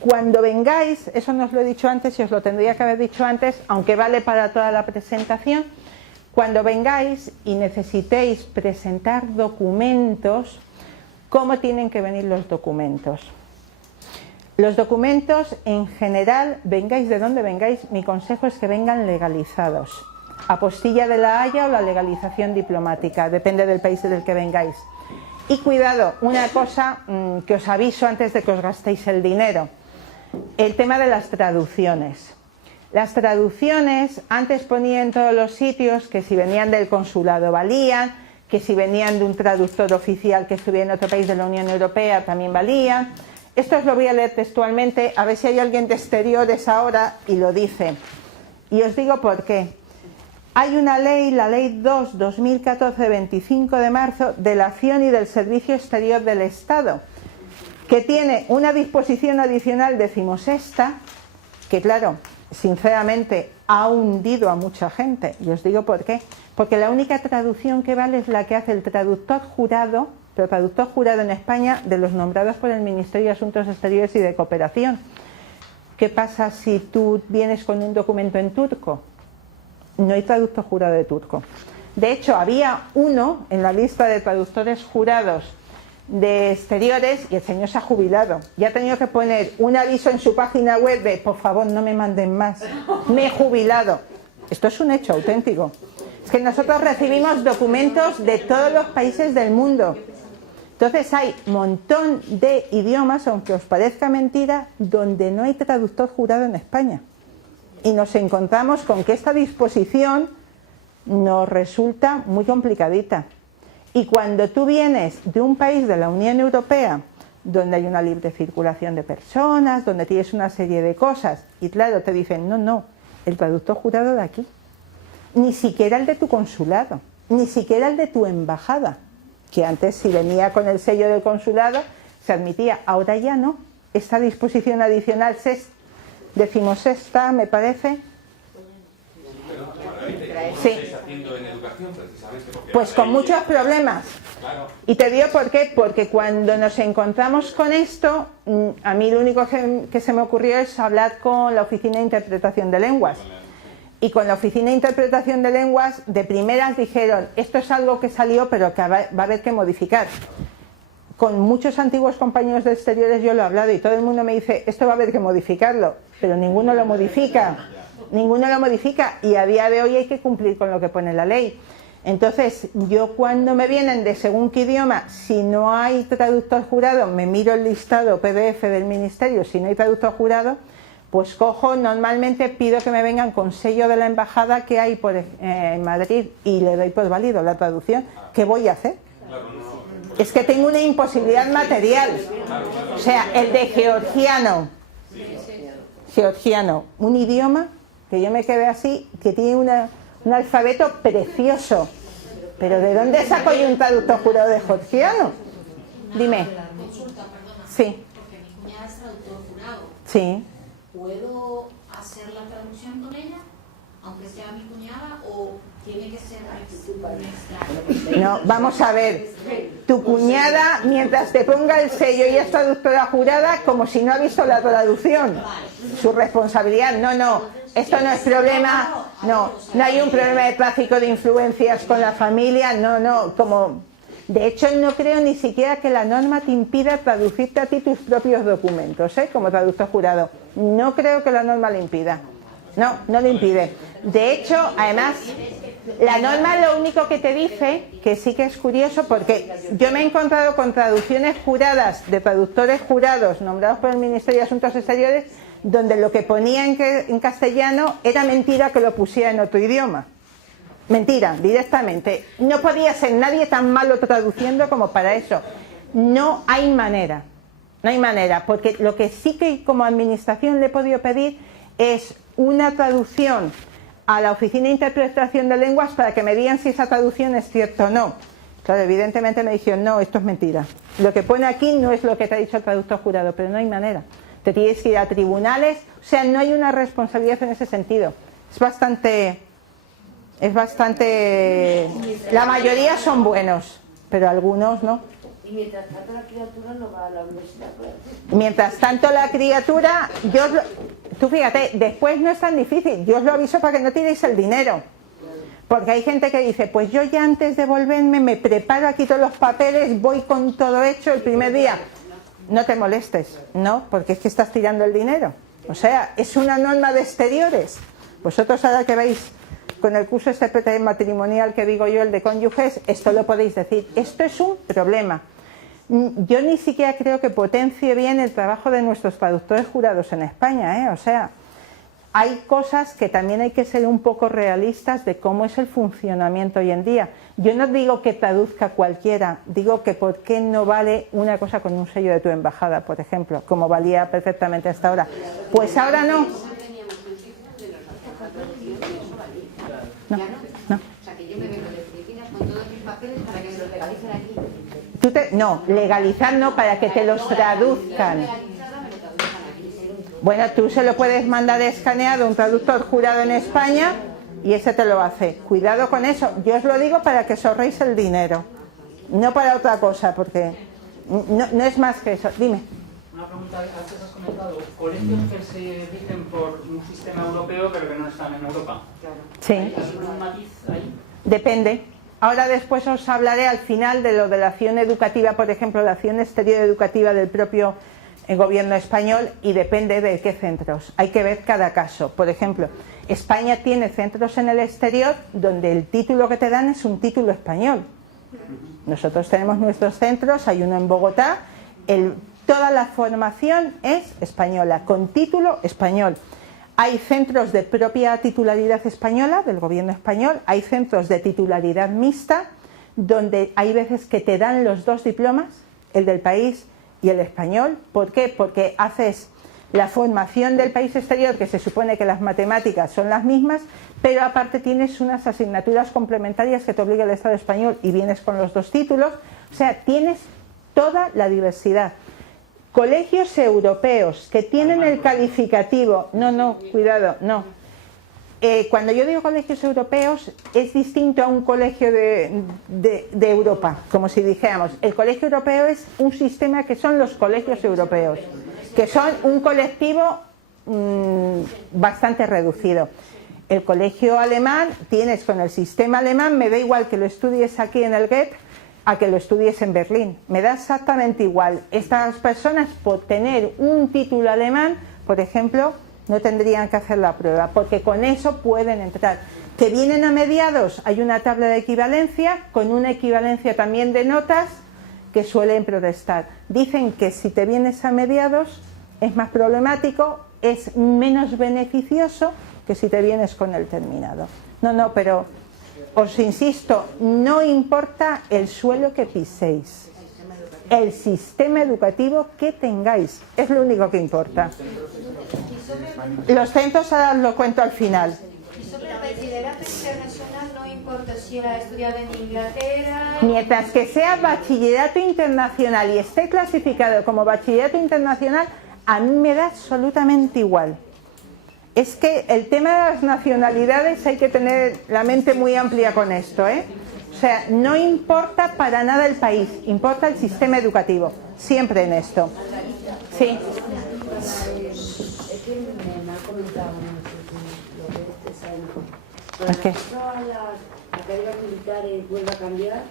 Cuando vengáis, eso no os lo he dicho antes y os lo tendría que haber dicho antes, aunque vale para toda la presentación, cuando vengáis y necesitéis presentar documentos, ¿cómo tienen que venir los documentos? Los documentos, en general, vengáis de donde vengáis, mi consejo es que vengan legalizados. Apostilla de la Haya o la legalización diplomática, depende del país del que vengáis. Y cuidado, una cosa que os aviso antes de que os gastéis el dinero, el tema de las traducciones. Las traducciones, antes ponía en todos los sitios que si venían del consulado valían, que si venían de un traductor oficial que estuviera en otro país de la Unión Europea también valían. Esto os lo voy a leer textualmente, a ver si hay alguien de exteriores ahora y lo dice. Y os digo por qué. Hay una ley, la Ley 2/2014, de 25 de marzo, de la acción y del servicio exterior del Estado, que tiene una disposición adicional 16ª, que claro, sinceramente ha hundido a mucha gente. Y os digo por qué. Porque la única traducción que vale es la que hace el traductor jurado, pero traductor jurado en España, de los nombrados por el Ministerio de Asuntos Exteriores y de Cooperación. ¿Qué pasa si tú vienes con un documento en turco? No hay traductor jurado de turco. De hecho, había uno en la lista de traductores jurados de exteriores y el señor se ha jubilado. Ya ha tenido que poner un aviso en su página web de por favor no me manden más, me he jubilado. Esto es un hecho auténtico. Es que nosotros recibimos documentos de todos los países del mundo. Entonces hay un montón de idiomas, aunque os parezca mentira, donde no hay traductor jurado en España. Y nos encontramos con que esta disposición nos resulta muy complicadita. Y cuando tú vienes de un país de la Unión Europea, donde hay una libre circulación de personas, donde tienes una serie de cosas, y claro, te dicen, no, el traductor jurado de aquí, ni siquiera el de tu consulado, ni siquiera el de tu embajada, que antes si venía con el sello del consulado se admitía, ahora ya no. Esta disposición adicional 16ª, me parece. Sí. Pues con muchos problemas. Y te digo por qué, porque cuando nos encontramos con esto, a mí lo único que se me ocurrió es hablar con la Oficina de Interpretación de Lenguas. Y con la Oficina de Interpretación de Lenguas, de primeras dijeron, esto es algo que salió, pero que va a haber que modificar. con muchos antiguos compañeros de exteriores yo lo he hablado y todo el mundo me dice, esto va a haber que modificarlo, pero ninguno lo modifica, y a día de hoy hay que cumplir con lo que pone la ley. Entonces, yo cuando me vienen de según qué idioma, si no hay traductor jurado, me miro el listado PDF del Ministerio, si no hay traductor jurado, pues cojo, normalmente pido que me vengan con sello de la embajada que hay en Madrid y le doy por válido la traducción. ¿Qué voy a hacer? Es que tengo una imposibilidad material. O sea, el de georgiano, un idioma que yo me quedé así, que tiene un alfabeto precioso. Pero ¿de dónde saco yo un traductor jurado de georgiano? Dime. Consulta, perdona. Sí. Porque mi cuñada es traductor jurado. Sí. ¿Puedo hacer la traducción con ella? Aunque sea mi cuñada, o tiene que ser un extraño. No, vamos a ver. Tu cuñada, mientras te ponga el sello y es traductora jurada, como si no ha visto la traducción. Su responsabilidad. No. Esto no es problema. No hay un problema de tráfico de influencias con la familia. No. De hecho, no creo ni siquiera que la norma te impida traducirte a ti tus propios documentos, como traductor jurado. No creo que la norma lo impida. No lo impide. De hecho, además, la norma lo único que te dice, que sí que es curioso, porque yo me he encontrado con traducciones juradas de traductores jurados nombrados por el Ministerio de Asuntos Exteriores, donde lo que ponía en castellano era mentira que lo pusiera en otro idioma. Mentira, directamente. No podía ser nadie tan malo traduciendo como para eso. No hay manera, porque lo que sí que como administración le he podido pedir es una traducción a la Oficina de Interpretación de Lenguas para que me digan si esa traducción es cierta o no. Claro, evidentemente me dijeron, no, esto es mentira. Lo que pone aquí no es lo que te ha dicho el traductor jurado, pero no hay manera. Te tienes que ir a tribunales, o sea, no hay una responsabilidad en ese sentido. Es bastante... La mayoría son buenos, pero algunos no. Y mientras tanto la criatura no va a la universidad. Mientras tanto la criatura, tú fíjate, después no es tan difícil, yo os lo aviso para que no tiréis el dinero. Porque hay gente que dice, pues yo ya antes de volverme me preparo aquí todos los papeles, voy con todo hecho el primer día. No te molestes, no, porque es que estás tirando el dinero. O sea, es una norma de exteriores. Vosotros ahora que veis con el curso este matrimonial que digo yo, el de cónyuges, esto lo podéis decir. Esto es un problema. Yo ni siquiera creo que potencie bien el trabajo de nuestros traductores jurados en España, O sea, hay cosas que también hay que ser un poco realistas de cómo es el funcionamiento hoy en día. Yo no digo que traduzca cualquiera, digo que por qué no vale una cosa con un sello de tu embajada, por ejemplo, como valía perfectamente hasta ahora. Pues ahora no. No. O sea, que yo me vengo de Filipinas con todos mis papeles para que me los legalicen aquí. No, legalizar no, para que te los traduzcan. Bueno, tú se lo puedes mandar escaneado a un traductor jurado en España y ese te lo hace. Cuidado con eso. Yo os lo digo para que os ahorréis el dinero, no para otra cosa, porque no es más que eso. Dime. Una pregunta, antes has comentado, colegios que se rigen por un sistema europeo pero que no están en Europa. Sí. ¿Hay algún matiz ahí? Depende. Ahora después os hablaré al final de lo de la acción educativa, por ejemplo, la acción exterior educativa del propio gobierno español, y depende de qué centros. Hay que ver cada caso. Por ejemplo, España tiene centros en el exterior donde el título que te dan es un título español. Nosotros tenemos nuestros centros, hay uno en Bogotá, toda la formación es española, con título español. Hay centros de propia titularidad española, del gobierno español, hay centros de titularidad mixta, donde hay veces que te dan los dos diplomas, el del país y el español. ¿Por qué? Porque haces la formación del país exterior, que se supone que las matemáticas son las mismas, pero aparte tienes unas asignaturas complementarias que te obliga el Estado español y vienes con los dos títulos. O sea, tienes toda la diversidad. Colegios europeos que tienen el calificativo, cuidado, no. Cuando yo digo colegios europeos es distinto a un colegio de Europa, como si dijéramos. El colegio europeo es un sistema que son los colegios europeos, que son un colectivo bastante reducido. El colegio alemán, tienes con el sistema alemán, me da igual que lo estudies aquí en el GEP, a que lo estudies en Berlín. Me da exactamente igual. Estas personas, por tener un título alemán, por ejemplo, no tendrían que hacer la prueba, porque con eso pueden entrar. Que vienen a mediados, hay una tabla de equivalencia, con una equivalencia también de notas, que suelen protestar. Dicen que si te vienes a mediados es más problemático, es menos beneficioso que si te vienes con el terminado. No, pero os insisto, no importa el suelo que piséis, el sistema educativo que tengáis, es lo único que importa. Los centros ahora os lo cuento al final. Y sobre el bachillerato internacional no importa si ha estudiado en Inglaterra... Mientras que sea bachillerato internacional y esté clasificado como bachillerato internacional, a mí me da absolutamente igual. Es que el tema de las nacionalidades hay que tener la mente muy amplia con esto, ¿eh? O sea, no importa para nada el país, importa el sistema educativo, siempre en esto. Sí. Es que me ha comentado, no sé si lo que usted sabe mejor. Con ¿Qué? respecto a las carreras militares vuelve a cambiar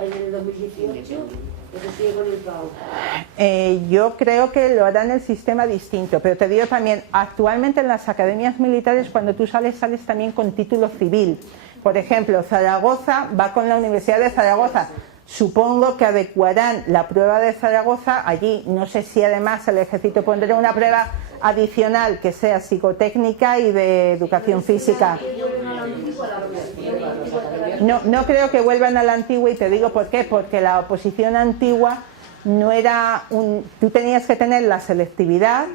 en el 2018, ¿o se sigue con el PAU? Yo creo que lo harán el sistema distinto, pero te digo también, actualmente en las academias militares cuando tú sales también con título civil. Por ejemplo, Zaragoza va con la Universidad de Zaragoza. Supongo que adecuarán la prueba de Zaragoza allí. No sé si además el ejército pondrá una prueba adicional que sea psicotécnica y de educación física. No creo que vuelvan a la antigua, y te digo por qué, porque la oposición antigua no era tú tenías que tener la selectividad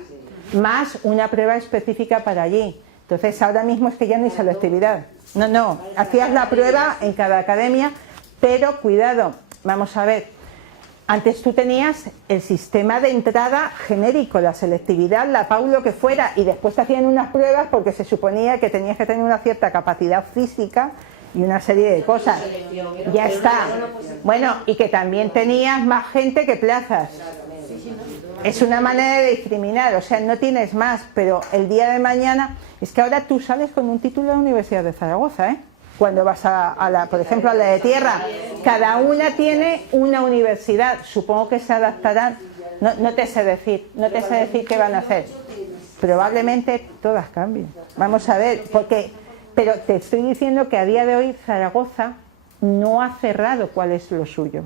más una prueba específica para allí. Entonces ahora mismo es que ya no hay selectividad. No, hacías la prueba en cada academia, pero cuidado, vamos a ver, antes tú tenías el sistema de entrada genérico, la selectividad, la PAU, lo que fuera, y después te hacían unas pruebas porque se suponía que tenías que tener una cierta capacidad física y una serie de cosas. Ya está. Bueno, y que también tenías más gente que plazas. Es una manera de discriminar, o sea, no tienes más, pero el día de mañana, es que ahora tú sales con un título de la Universidad de Zaragoza, ¿eh? Cuando vas por ejemplo, a la de tierra, cada una tiene una universidad, supongo que se adaptarán, no te sé decir qué van a hacer, probablemente todas cambien, vamos a ver, pero te estoy diciendo que a día de hoy Zaragoza no ha cerrado cuál es lo suyo,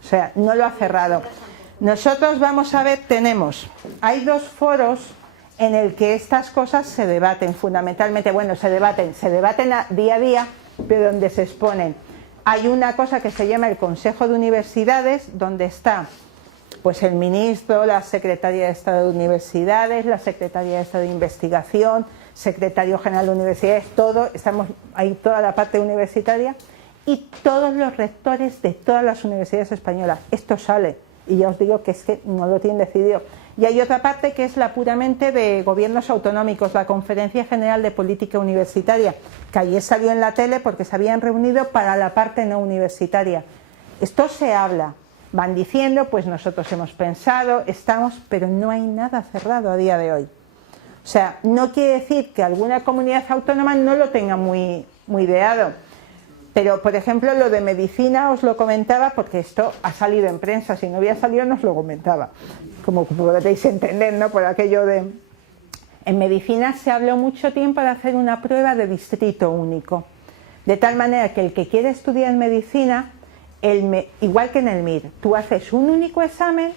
o sea, no lo ha cerrado. Nosotros, vamos a ver, hay dos foros en el que estas cosas se debaten fundamentalmente, bueno, se debaten día a día, pero donde se exponen. Hay una cosa que se llama el Consejo de Universidades, donde está pues el ministro, la secretaria de Estado de Universidades, la secretaria de Estado de Investigación, secretario general de Universidades, hay toda la parte universitaria y todos los rectores de todas las universidades españolas. Esto sale. Y ya os digo que es que no lo tienen decidido. Y hay otra parte que es la puramente de gobiernos autonómicos, la Conferencia General de Política Universitaria, que ayer salió en la tele porque se habían reunido para la parte no universitaria. Esto se habla, van diciendo, pues nosotros hemos pensado, pero no hay nada cerrado a día de hoy. O sea, no quiere decir que alguna comunidad autónoma no lo tenga muy ideado. Pero, por ejemplo, lo de medicina os lo comentaba porque esto ha salido en prensa, si no hubiera salido no os lo comentaba, como podréis entender, ¿no? Por aquello de... En medicina se habló mucho tiempo de hacer una prueba de distrito único, de tal manera que el que quiere estudiar medicina, igual que en el MIR, tú haces un único examen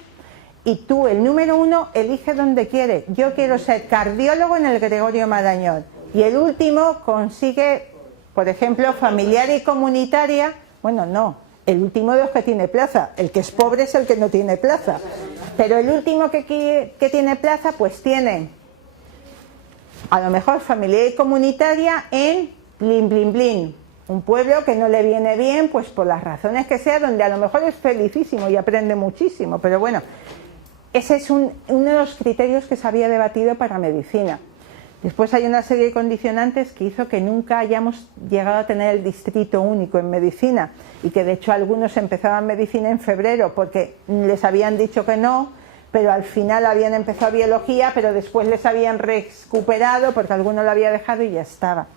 y tú, el número 1, elige donde quiere. Yo quiero ser cardiólogo en el Gregorio Marañón y el último consigue... Por ejemplo, familiar y comunitaria, bueno, no, el último de los que tiene plaza, el que es pobre es el que no tiene plaza, pero el último que tiene plaza, pues tiene a lo mejor familiar y comunitaria en Blin Blin Blin, un pueblo que no le viene bien, pues por las razones que sea, donde a lo mejor es felicísimo y aprende muchísimo, pero bueno, ese es uno de los criterios que se había debatido para medicina. Después hay una serie de condicionantes que hizo que nunca hayamos llegado a tener el distrito único en medicina y que de hecho algunos empezaban medicina en febrero porque les habían dicho que no, pero al final habían empezado biología, pero después les habían recuperado porque alguno lo había dejado y ya estaba.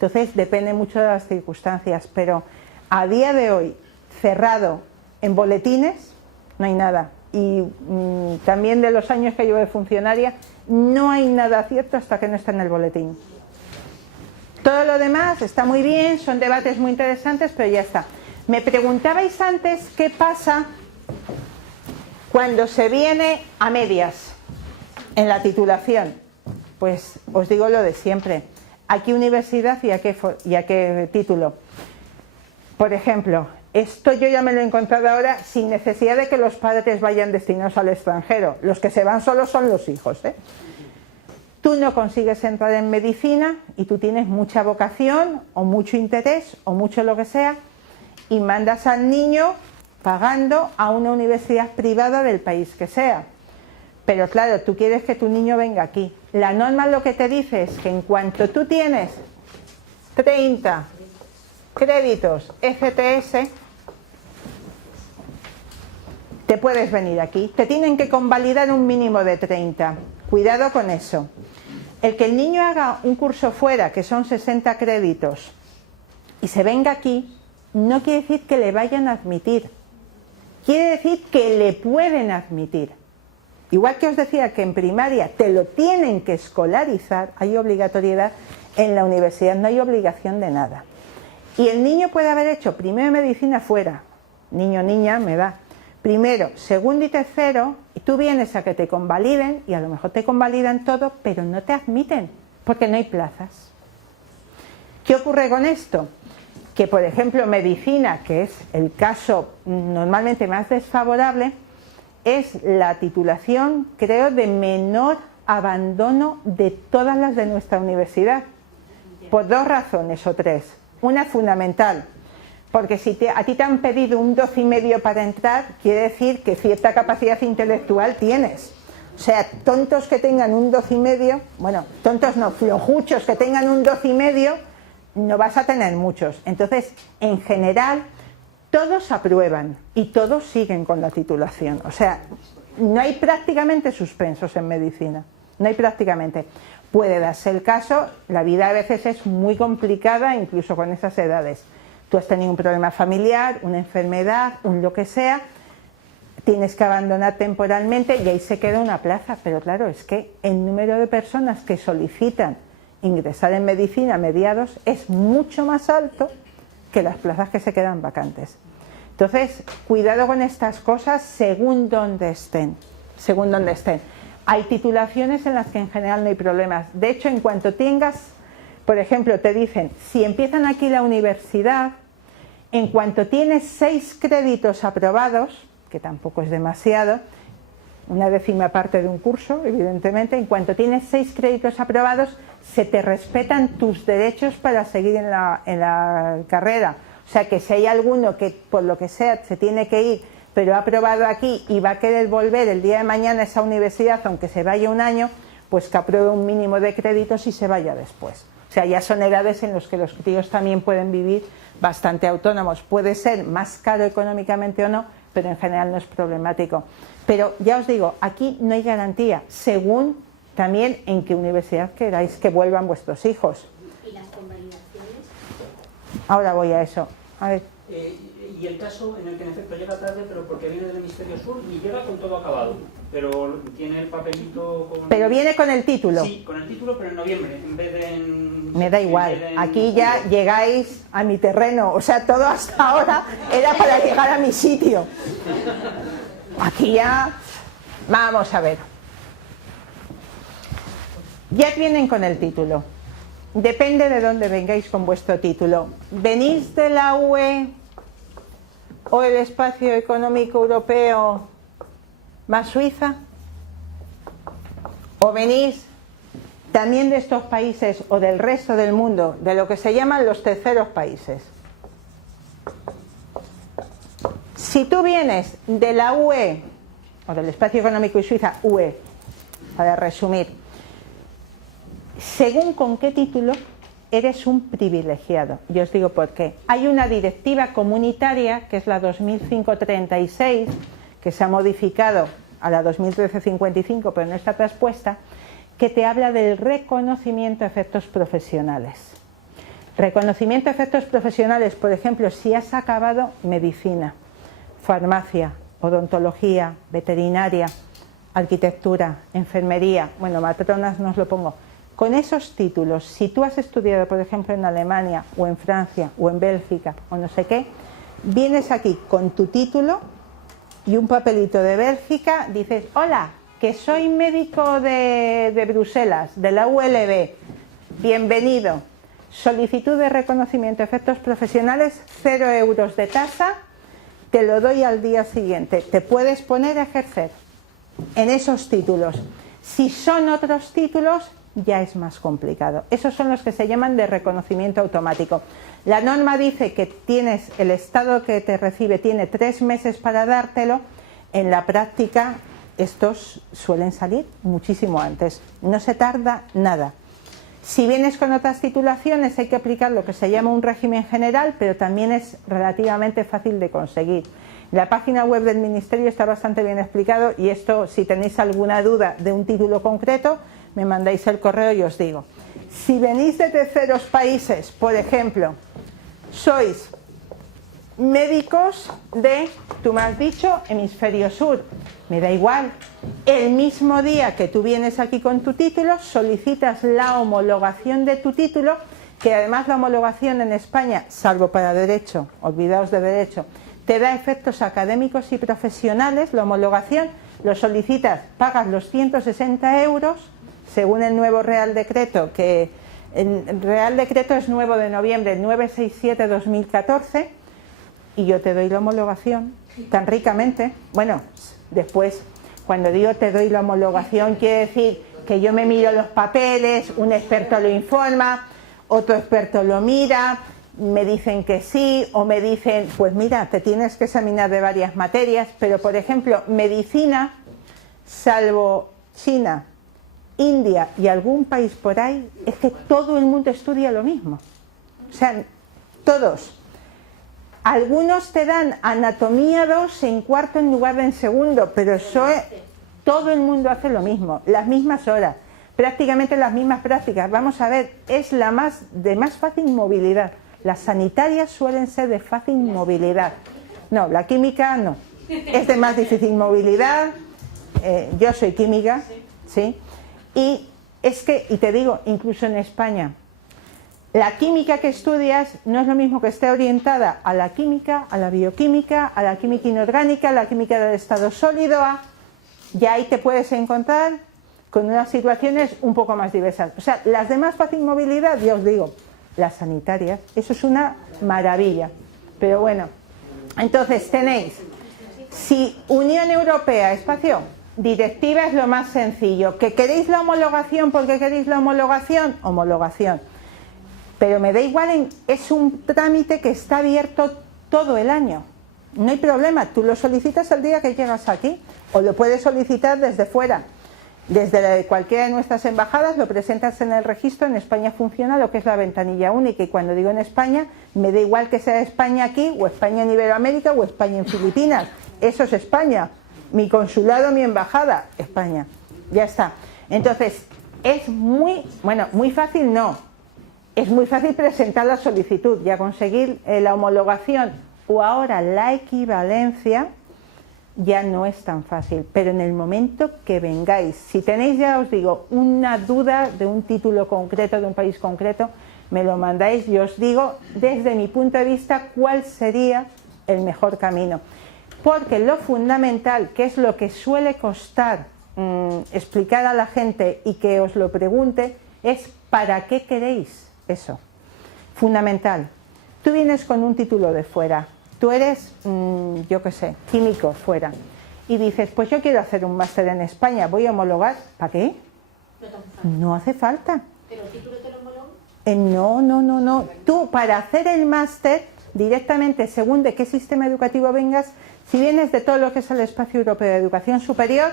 Entonces depende mucho de las circunstancias, pero a día de hoy cerrado En boletines no hay nada. Y también de los años que llevo de funcionaria, no hay nada cierto hasta que no está en el boletín. Todo lo demás está muy bien, son debates muy interesantes, pero ya está. Me preguntabais antes qué pasa cuando se viene a medias en la titulación. Pues os digo lo de siempre. ¿A qué universidad y a qué título? Por ejemplo, esto yo ya me lo he encontrado ahora sin necesidad de que los padres vayan destinados al extranjero. Los que se van solos son los hijos, ¿eh? Tú no consigues entrar en medicina y tú tienes mucha vocación o mucho interés o mucho lo que sea y mandas al niño pagando a una universidad privada del país que sea. Pero claro, tú quieres que tu niño venga aquí. La norma lo que te dice es que en cuanto tú tienes 30 créditos ECTS, te puedes venir aquí. Te tienen que convalidar un mínimo de 30. Cuidado con eso. El que el niño haga un curso fuera, que son 60 créditos, y se venga aquí, no quiere decir que le vayan a admitir. Quiere decir que le pueden admitir. Igual que os decía que en primaria te lo tienen que escolarizar, hay obligatoriedad, en la universidad no hay obligación de nada. Y el niño puede haber hecho primero medicina fuera, niño o niña, me da, primero, segundo y tercero, y tú vienes a que te convaliden, y a lo mejor te convalidan todo, pero no te admiten, porque no hay plazas. ¿Qué ocurre con esto? Que, por ejemplo, medicina, que es el caso normalmente más desfavorable, es la titulación, creo, de menor abandono de todas las de nuestra universidad, por dos razones o tres. Una fundamental, porque si a ti te han pedido un 12,5 para entrar, quiere decir que cierta capacidad intelectual tienes. O sea, tontos que tengan un 12,5, bueno, tontos no, flojuchos que tengan un 12,5, no vas a tener muchos. Entonces, en general, todos aprueban y todos siguen con la titulación. O sea, no hay prácticamente suspensos en medicina. No hay prácticamente. Puede darse el caso, la vida a veces es muy complicada, incluso con esas edades. Tú has tenido un problema familiar, una enfermedad, un lo que sea, tienes que abandonar temporalmente y ahí se queda una plaza. Pero claro, es que el número de personas que solicitan ingresar en medicina a mediados es mucho más alto que las plazas que se quedan vacantes. Entonces, cuidado con estas cosas según donde estén. Según donde estén. Hay titulaciones en las que en general no hay problemas. De hecho, en cuanto tengas, por ejemplo, te dicen, si empiezan aquí la universidad, en cuanto tienes 6 créditos aprobados, que tampoco es demasiado, una 10ª parte de un curso, evidentemente, en cuanto tienes 6 créditos aprobados, se te respetan tus derechos para seguir en la carrera. O sea que si hay alguno que por lo que sea se tiene que ir, pero ha aprobado aquí y va a querer volver el día de mañana a esa universidad, aunque se vaya un año, pues que apruebe un mínimo de créditos y se vaya después. O sea, ya son edades en las que los críos también pueden vivir bastante autónomos. Puede ser más caro económicamente o no, pero en general no es problemático. Pero ya os digo, aquí no hay garantía, según también en qué universidad queráis que vuelvan vuestros hijos. ¿Y las convalidaciones? Ahora voy a eso. A ver. Y el caso en el que en efecto llega tarde, pero porque viene del hemisferio sur y llega con todo acabado, pero tiene el papelito con... Pero viene con el título. Sí, con el título, pero en noviembre, en vez de en... Me da igual, aquí ya llegáis a mi terreno, o sea, todo hasta ahora era para llegar a mi sitio. Aquí ya, vamos a ver. Ya vienen con el título. Depende de dónde vengáis con vuestro título. ¿Venís de la UE o el Espacio Económico Europeo más Suiza? ¿O venís también de estos países o del resto del mundo, de lo que se llaman los terceros países? Si tú vienes de la UE o del Espacio Económico y Suiza, UE, para resumir, según con qué título eres un privilegiado. Yo os digo por qué. Hay una directiva comunitaria, que es la 2005-36, que se ha modificado a la 2013-55, pero no está traspuesta, que te habla del reconocimiento de efectos profesionales. Reconocimiento de efectos profesionales, por ejemplo, si has acabado medicina, farmacia, odontología, veterinaria, arquitectura, enfermería, bueno, matronas no os lo pongo. Con esos títulos, si tú has estudiado, por ejemplo, en Alemania, o en Francia, o en Bélgica, o no sé qué, vienes aquí con tu título y un papelito de Bélgica, dices, hola, que soy médico de Bruselas, de la ULB, bienvenido, solicitud de reconocimiento de efectos profesionales, 0 euros de tasa, te lo doy al día siguiente, te puedes poner a ejercer en esos títulos. Si son otros títulos, ya es más complicado. Esos son los que se llaman de reconocimiento automático. La norma dice que tienes, el Estado que te recibe tiene 3 meses para dártelo. En la práctica estos suelen salir muchísimo antes, no se tarda nada. Si vienes con otras titulaciones hay que aplicar lo que se llama un régimen general, pero también es relativamente fácil de conseguir. La página web del Ministerio está bastante bien explicado y esto, si tenéis alguna duda de un título concreto, me mandáis el correo y os digo. Si venís de terceros países, por ejemplo, sois médicos de, tú me has dicho, hemisferio sur, me da igual, el mismo día que tú vienes aquí con tu título, solicitas la homologación de tu título, que además la homologación en España, salvo para derecho, olvidaos de derecho, te da efectos académicos y profesionales, la homologación, lo solicitas, pagas los 160 euros, según el nuevo Real Decreto, que el Real Decreto es nuevo de noviembre, 967-2014, y yo te doy la homologación tan ricamente. Bueno, después, cuando digo te doy la homologación, quiere decir que yo me miro los papeles, un experto lo informa, otro experto lo mira, me dicen que sí, o me dicen, pues mira, te tienes que examinar de varias materias, pero por ejemplo, medicina, salvo China, India y algún país por ahí, es que todo el mundo estudia lo mismo. O sea, todos. Algunos te dan anatomía 2 en cuarto en lugar de en segundo, pero eso es, todo el mundo hace lo mismo, las mismas horas, prácticamente las mismas prácticas. Vamos a ver, es la de más fácil movilidad. Las sanitarias suelen ser de fácil movilidad. No, la química no. Es de más difícil movilidad. Yo soy química, ¿sí? Y es que, y te digo, incluso en España, la química que estudias no es lo mismo que esté orientada a la química, a la bioquímica, a la química inorgánica, a la química del estado sólido, ya ahí te puedes encontrar con unas situaciones un poco más diversas. O sea, las de más fácil movilidad, ya os digo, las sanitarias, eso es una maravilla. Pero bueno, entonces tenéis, si Unión Europea, espacio, directiva es lo más sencillo. ¿Que queréis la homologación porque queréis la homologación? Homologación. Pero me da igual, es un trámite que está abierto todo el año. No hay problema, tú lo solicitas el día que llegas aquí o lo puedes solicitar desde fuera. Desde cualquiera de nuestras embajadas lo presentas en el registro. En España funciona lo que es la ventanilla única, y cuando digo en España, me da igual que sea España aquí, o España en Iberoamérica, o España en Filipinas. Eso es España. Mi consulado, mi embajada, España. Ya está. Entonces, es muy fácil no. Es muy fácil presentar la solicitud y a conseguir la homologación o ahora la equivalencia ya no es tan fácil, pero en el momento que vengáis, si tenéis, ya os digo, una duda de un título concreto, de un país concreto, me lo mandáis y os digo desde mi punto de vista cuál sería el mejor camino. Porque lo fundamental, que es lo que suele costar explicar a la gente y que os lo pregunte, es ¿para qué queréis eso? Fundamental. Tú vienes con un título de fuera, tú eres, yo qué sé, químico fuera, y dices, pues yo quiero hacer un máster en España, voy a homologar. ¿Para qué? No hace falta. ¿Pero el título te lo homologan? No. Tú, para hacer el máster, directamente, según de qué sistema educativo vengas, si vienes de todo lo que es el Espacio Europeo de Educación Superior,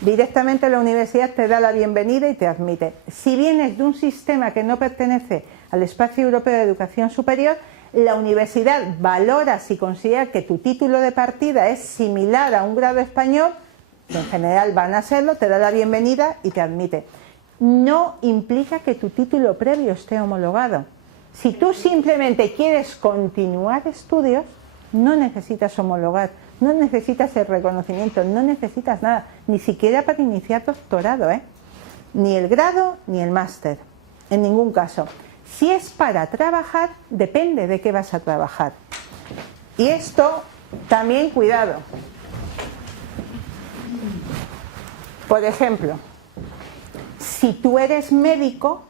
directamente la universidad te da la bienvenida y te admite. Si vienes de un sistema que no pertenece al Espacio Europeo de Educación Superior, la universidad valora si considera que tu título de partida es similar a un grado español, que en general van a serlo, te da la bienvenida y te admite. No implica que tu título previo esté homologado. Si tú simplemente quieres continuar estudios, no necesitas homologar. no necesitas el reconocimiento, no necesitas nada, ni siquiera para iniciar doctorado, ni el grado ni el máster, en ningún caso. Si es para trabajar, depende de qué vas a trabajar. Y esto también, cuidado. Por ejemplo, si tú eres médico,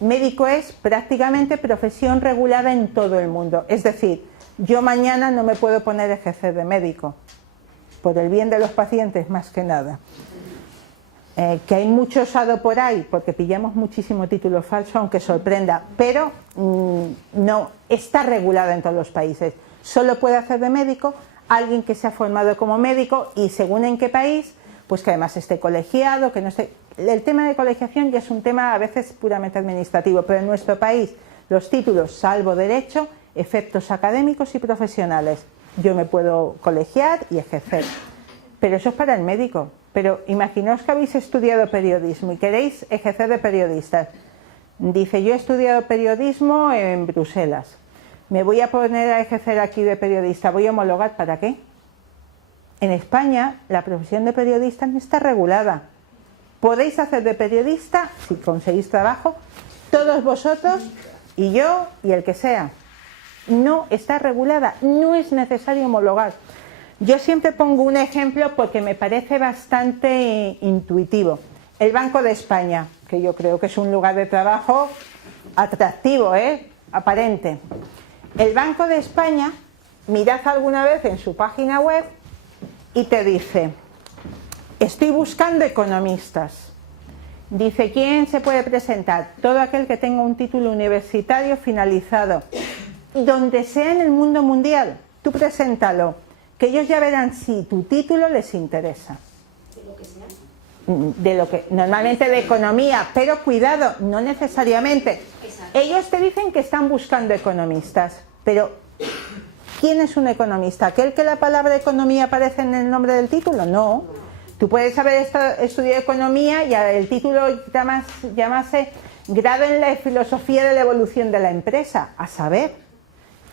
médico es prácticamente profesión regulada en todo el mundo. Es decir, yo mañana no me puedo poner a ejercer de médico, por el bien de los pacientes más que nada. Que hay mucho osado por ahí, porque pillamos muchísimo título falso, aunque sorprenda, pero no está regulada en todos los países. Solo puede hacer de médico alguien que se ha formado como médico y según en qué país, pues que además esté colegiado, que no esté... El tema de colegiación ya es un tema a veces puramente administrativo, pero en nuestro país los títulos, salvo derecho, efectos académicos y profesionales. Yo me puedo colegiar y ejercer, pero eso es para el médico. Pero imaginaos que habéis estudiado periodismo y queréis ejercer de periodistas. Dice, yo he estudiado periodismo en Bruselas, me voy a poner a ejercer aquí de periodista, ¿voy a homologar para qué? En España la profesión de periodista no está regulada. Podéis hacer de periodista, si conseguís trabajo, todos vosotros y yo y el que sea. No está regulada, no es necesario homologar. Yo siempre pongo un ejemplo porque me parece bastante intuitivo. El Banco de España, que yo creo que es un lugar de trabajo atractivo, aparente. El Banco de España, mirad alguna vez en su página web y te dice, estoy buscando economistas. Dice, ¿quién se puede presentar? Todo aquel que tenga un título universitario finalizado, donde sea en el mundo mundial. Tú preséntalo, que ellos ya verán si tu título les interesa. ¿De lo que sea? De lo que, normalmente de economía, pero cuidado, no necesariamente. Exacto. Ellos te dicen que están buscando economistas, pero ¿quién es un economista? ¿Aquel que la palabra economía aparece en el nombre del título? No. Tú puedes haber estudiado economía y el título llamase grado en la filosofía de la evolución de la empresa, a saber.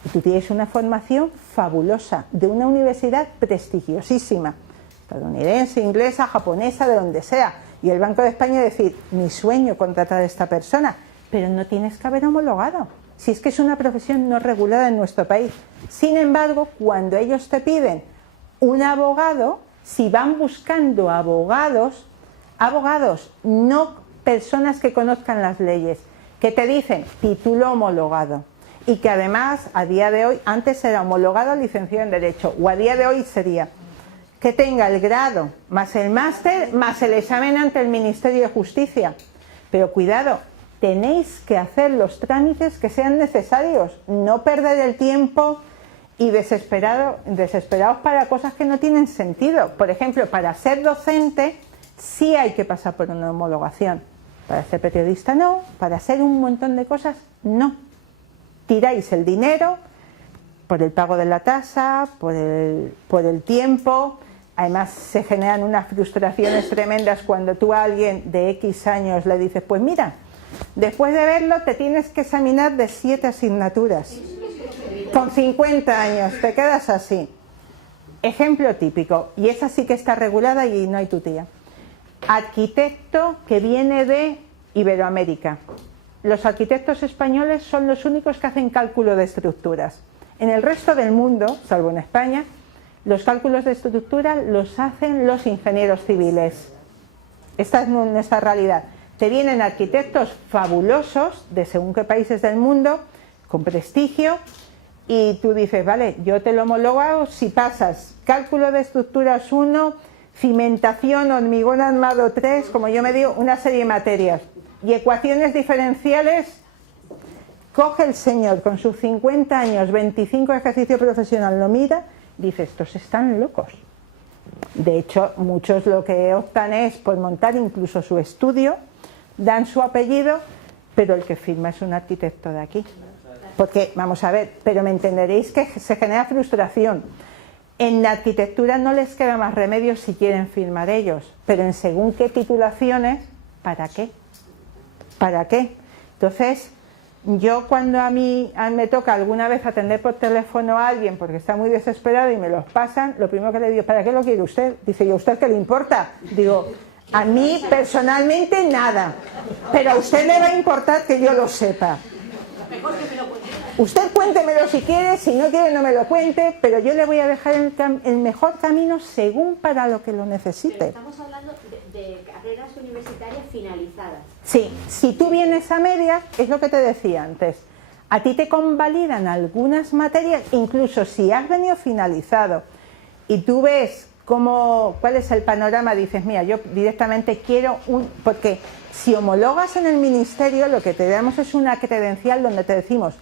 Y tú tienes una formación fabulosa, de una universidad prestigiosísima, estadounidense, inglesa, japonesa, de donde sea. Y el Banco de España decir, mi sueño contratar a esta persona, pero no tienes que haber homologado. Si es que es una profesión no regulada en nuestro país. Sin embargo, cuando ellos te piden un abogado, si van buscando abogados, no personas que conozcan las leyes, que te dicen título homologado. Y que además, a día de hoy, antes era homologado licenciado en Derecho, o a día de hoy sería que tenga el grado, más el máster, más el examen ante el Ministerio de Justicia. Pero cuidado, tenéis que hacer los trámites que sean necesarios, no perder el tiempo y desesperados para cosas que no tienen sentido. Por ejemplo, para ser docente sí hay que pasar por una homologación. Para ser periodista no, para hacer un montón de cosas no. Tiráis el dinero por el pago de la tasa, por el tiempo. Además se generan unas frustraciones tremendas cuando tú a alguien de X años le dices, pues mira, después de verlo te tienes que examinar de 7 asignaturas. Con 50 años te quedas así. Ejemplo típico, y esa sí que está regulada y no hay tutía. Arquitecto que viene de Iberoamérica. Los arquitectos españoles son los únicos que hacen cálculo de estructuras. En el resto del mundo, salvo en España, los cálculos de estructura los hacen los ingenieros civiles. Esta es nuestra realidad. Te vienen arquitectos fabulosos de según qué países del mundo, con prestigio, y tú dices, vale, yo te lo homologo si pasas cálculo de estructuras 1, cimentación, hormigón armado 3, como yo me digo, una serie de materias. Y ecuaciones diferenciales, coge el señor con sus 50 años, 25 de ejercicio profesional, lo mira, dice, estos están locos. De hecho, muchos lo que optan es por montar incluso su estudio, dan su apellido, pero el que firma es un arquitecto de aquí. Porque, vamos a ver, pero me entenderéis que se genera frustración. En la arquitectura no les queda más remedio si quieren firmar ellos, pero en según qué titulaciones, ¿para qué? ¿Para qué? Entonces, yo cuando a mí me toca alguna vez atender por teléfono a alguien porque está muy desesperado y me los pasan, lo primero que le digo, ¿para qué lo quiere usted? Dice, ¿y a usted qué le importa? Digo, a mí personalmente nada, pero a usted le va a importar que yo lo sepa. Usted cuéntemelo si quiere, si no quiere no me lo cuente, pero yo le voy a dejar el mejor camino según para lo que lo necesite. Pero estamos hablando de carreras universitarias finalizadas. Sí, si tú vienes a medias, es lo que te decía antes, a ti te convalidan algunas materias, incluso si has venido finalizado y tú ves cuál es el panorama, dices, mira, yo directamente quiero porque si homologas en el ministerio, lo que te damos es una credencial donde te decimos,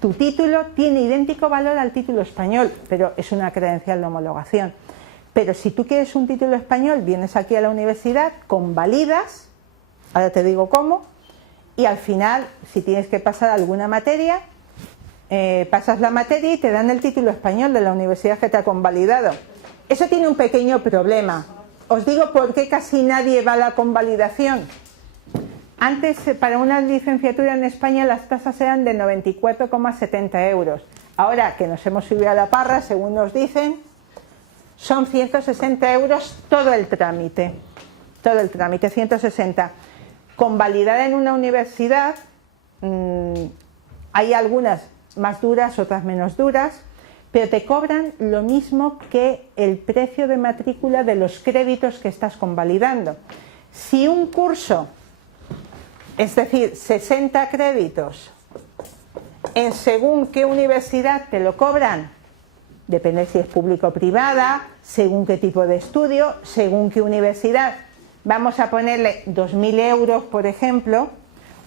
tu título tiene idéntico valor al título español, pero es una credencial de homologación. Pero si tú quieres un título español, vienes aquí a la universidad, convalidas, ahora te digo cómo, y al final, si tienes que pasar alguna materia, pasas la materia y te dan el título español de la universidad que te ha convalidado. Eso tiene un pequeño problema. Os digo por qué casi nadie va a la convalidación. Antes, para una licenciatura en España, las tasas eran de 94,70 euros. Ahora que nos hemos subido a la parra, según nos dicen, son 160 euros todo el trámite. Todo el trámite, 160. Convalidada en una universidad, hay algunas más duras, otras menos duras, pero te cobran lo mismo que el precio de matrícula de los créditos que estás convalidando. Si un curso, es decir, 60 créditos, en según qué universidad te lo cobran, depende si es público o privada, según qué tipo de estudio, según qué universidad, vamos a ponerle 2.000 euros, por ejemplo,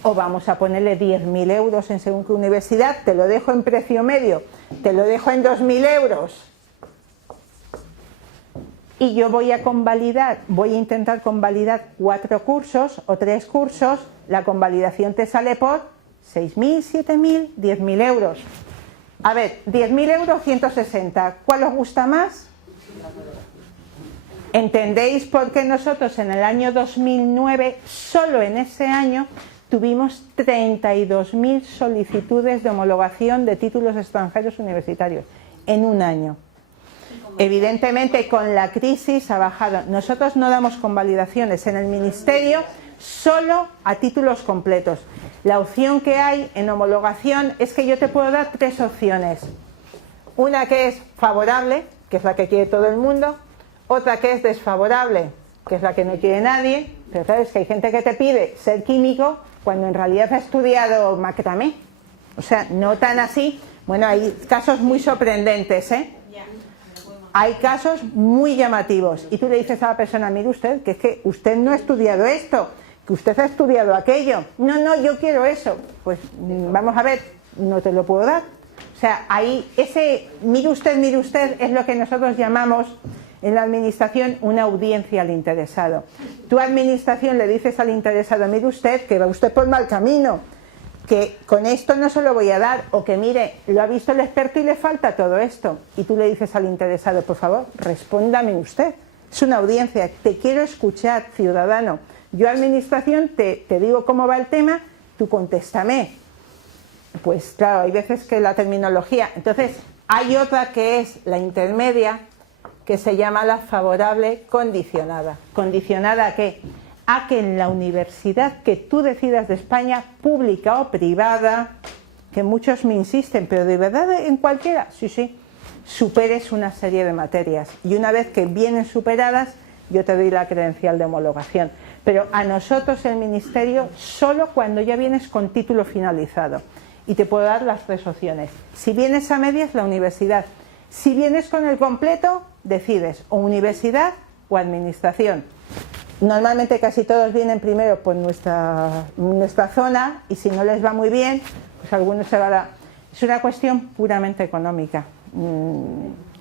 o vamos a ponerle 10.000 euros en según qué universidad, te lo dejo en precio medio, te lo dejo en 2.000 euros. Y yo voy a convalidar, voy a intentar convalidar 4 cursos o 3 cursos, la convalidación te sale por 6.000, 7.000, 10.000 euros. A ver, 10.000 euros, 160. ¿Cuál os gusta más? ¿Entendéis por qué nosotros en el año 2009, solo en ese año, tuvimos 32.000 solicitudes de homologación de títulos extranjeros universitarios? En un año. Evidentemente con la crisis ha bajado. Nosotros no damos convalidaciones en el ministerio solo a títulos completos. La opción que hay en homologación es que yo te puedo dar 3 opciones. Una que es favorable, que es la que quiere todo el mundo. Otra que es desfavorable, que es la que no quiere nadie. Pero sabes que hay gente que te pide ser químico cuando en realidad ha estudiado macramé. O sea, no tan así. Bueno, hay casos muy sorprendentes, ¿eh? Hay casos muy llamativos. Y tú le dices a la persona, mire usted, que es que usted no ha estudiado esto, que usted ha estudiado aquello. No, no, yo quiero eso. Pues vamos a ver, no te lo puedo dar. O sea, ahí ese mire usted, es lo que nosotros llamamos en la administración una audiencia al interesado. Tu administración le dices al interesado, mire usted, que va usted por mal camino, que con esto no se lo voy a dar, o que mire, lo ha visto el experto y le falta todo esto. Y tú le dices al interesado, por favor, respóndame usted. Es una audiencia, te quiero escuchar, ciudadano. Yo, administración, te digo cómo va el tema, tú contéstame. Pues claro, hay veces que la terminología... Entonces, hay otra que es la intermedia, que se llama la favorable condicionada. ¿Condicionada a qué? A que en la universidad que tú decidas de España, pública o privada, que muchos me insisten, pero de verdad en cualquiera, sí, superes una serie de materias. Y una vez que vienen superadas, yo te doy la credencial de homologación. Pero a nosotros el ministerio solo cuando ya vienes con título finalizado. Y te puedo dar las 3 opciones. Si vienes a medias, la universidad. Si vienes con el completo, decides o universidad o administración. Normalmente casi todos vienen primero por nuestra zona y si no les va muy bien, pues algunos se van a... Es una cuestión puramente económica.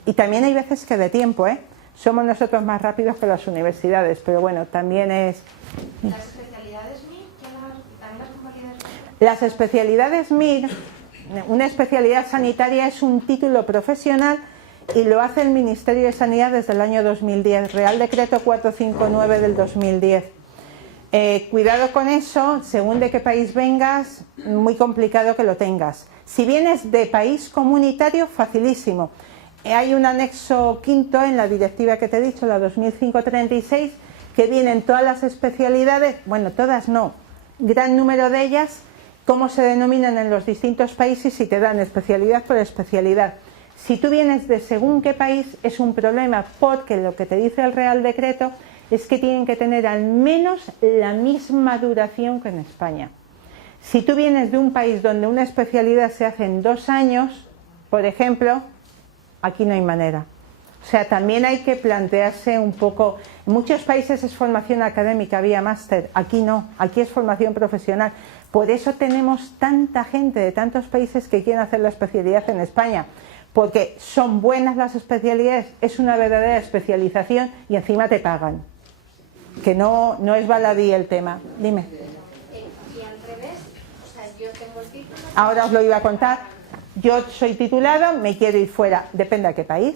Y también hay veces que de tiempo, ¿eh? Somos nosotros más rápidos que las universidades, pero bueno, también es... ¿Las especialidades MIR? ¿También las convalidas? Las especialidades MIR, una especialidad sanitaria es un título profesional y lo hace el Ministerio de Sanidad desde el año 2010, Real Decreto 459 del 2010. Cuidado con eso, según de qué país vengas, muy complicado que lo tengas. Si vienes de país comunitario, facilísimo. Hay un anexo quinto en la directiva que te he dicho, la 2005/36, que vienen todas las especialidades, bueno, todas no, gran número de ellas, cómo se denominan en los distintos países y te dan especialidad por especialidad. Si tú vienes de según qué país es un problema, porque lo que te dice el Real Decreto es que tienen que tener al menos la misma duración que en España. Si tú vienes de un país donde una especialidad se hace en 2 años, por ejemplo, aquí no hay manera. O sea, también hay que plantearse un poco. En muchos países es formación académica vía máster, aquí no, aquí es formación profesional. Por eso tenemos tanta gente de tantos países que quieren hacer la especialidad en España, porque son buenas las especialidades, es una verdadera especialización y encima te pagan. Que no es baladí el tema. Dime. Y al revés, o sea, yo tengo el título. Ahora os lo iba a contar. Yo soy titulado, me quiero ir fuera, depende a qué país.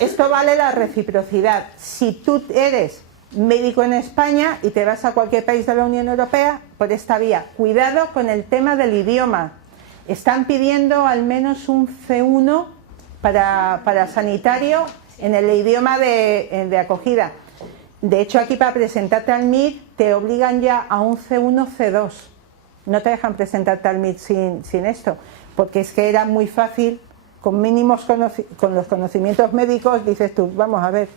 Esto vale la reciprocidad. Si tú eres médico en España y te vas a cualquier país de la Unión Europea, por esta vía, cuidado con el tema del idioma. Están pidiendo al menos un C1 para sanitario en el idioma de acogida. De hecho, aquí para presentarte al MIR te obligan ya a un C1, C2. No te dejan presentarte al MIR sin esto, porque es que era muy fácil, con mínimos con los conocimientos médicos, dices tú, vamos a ver,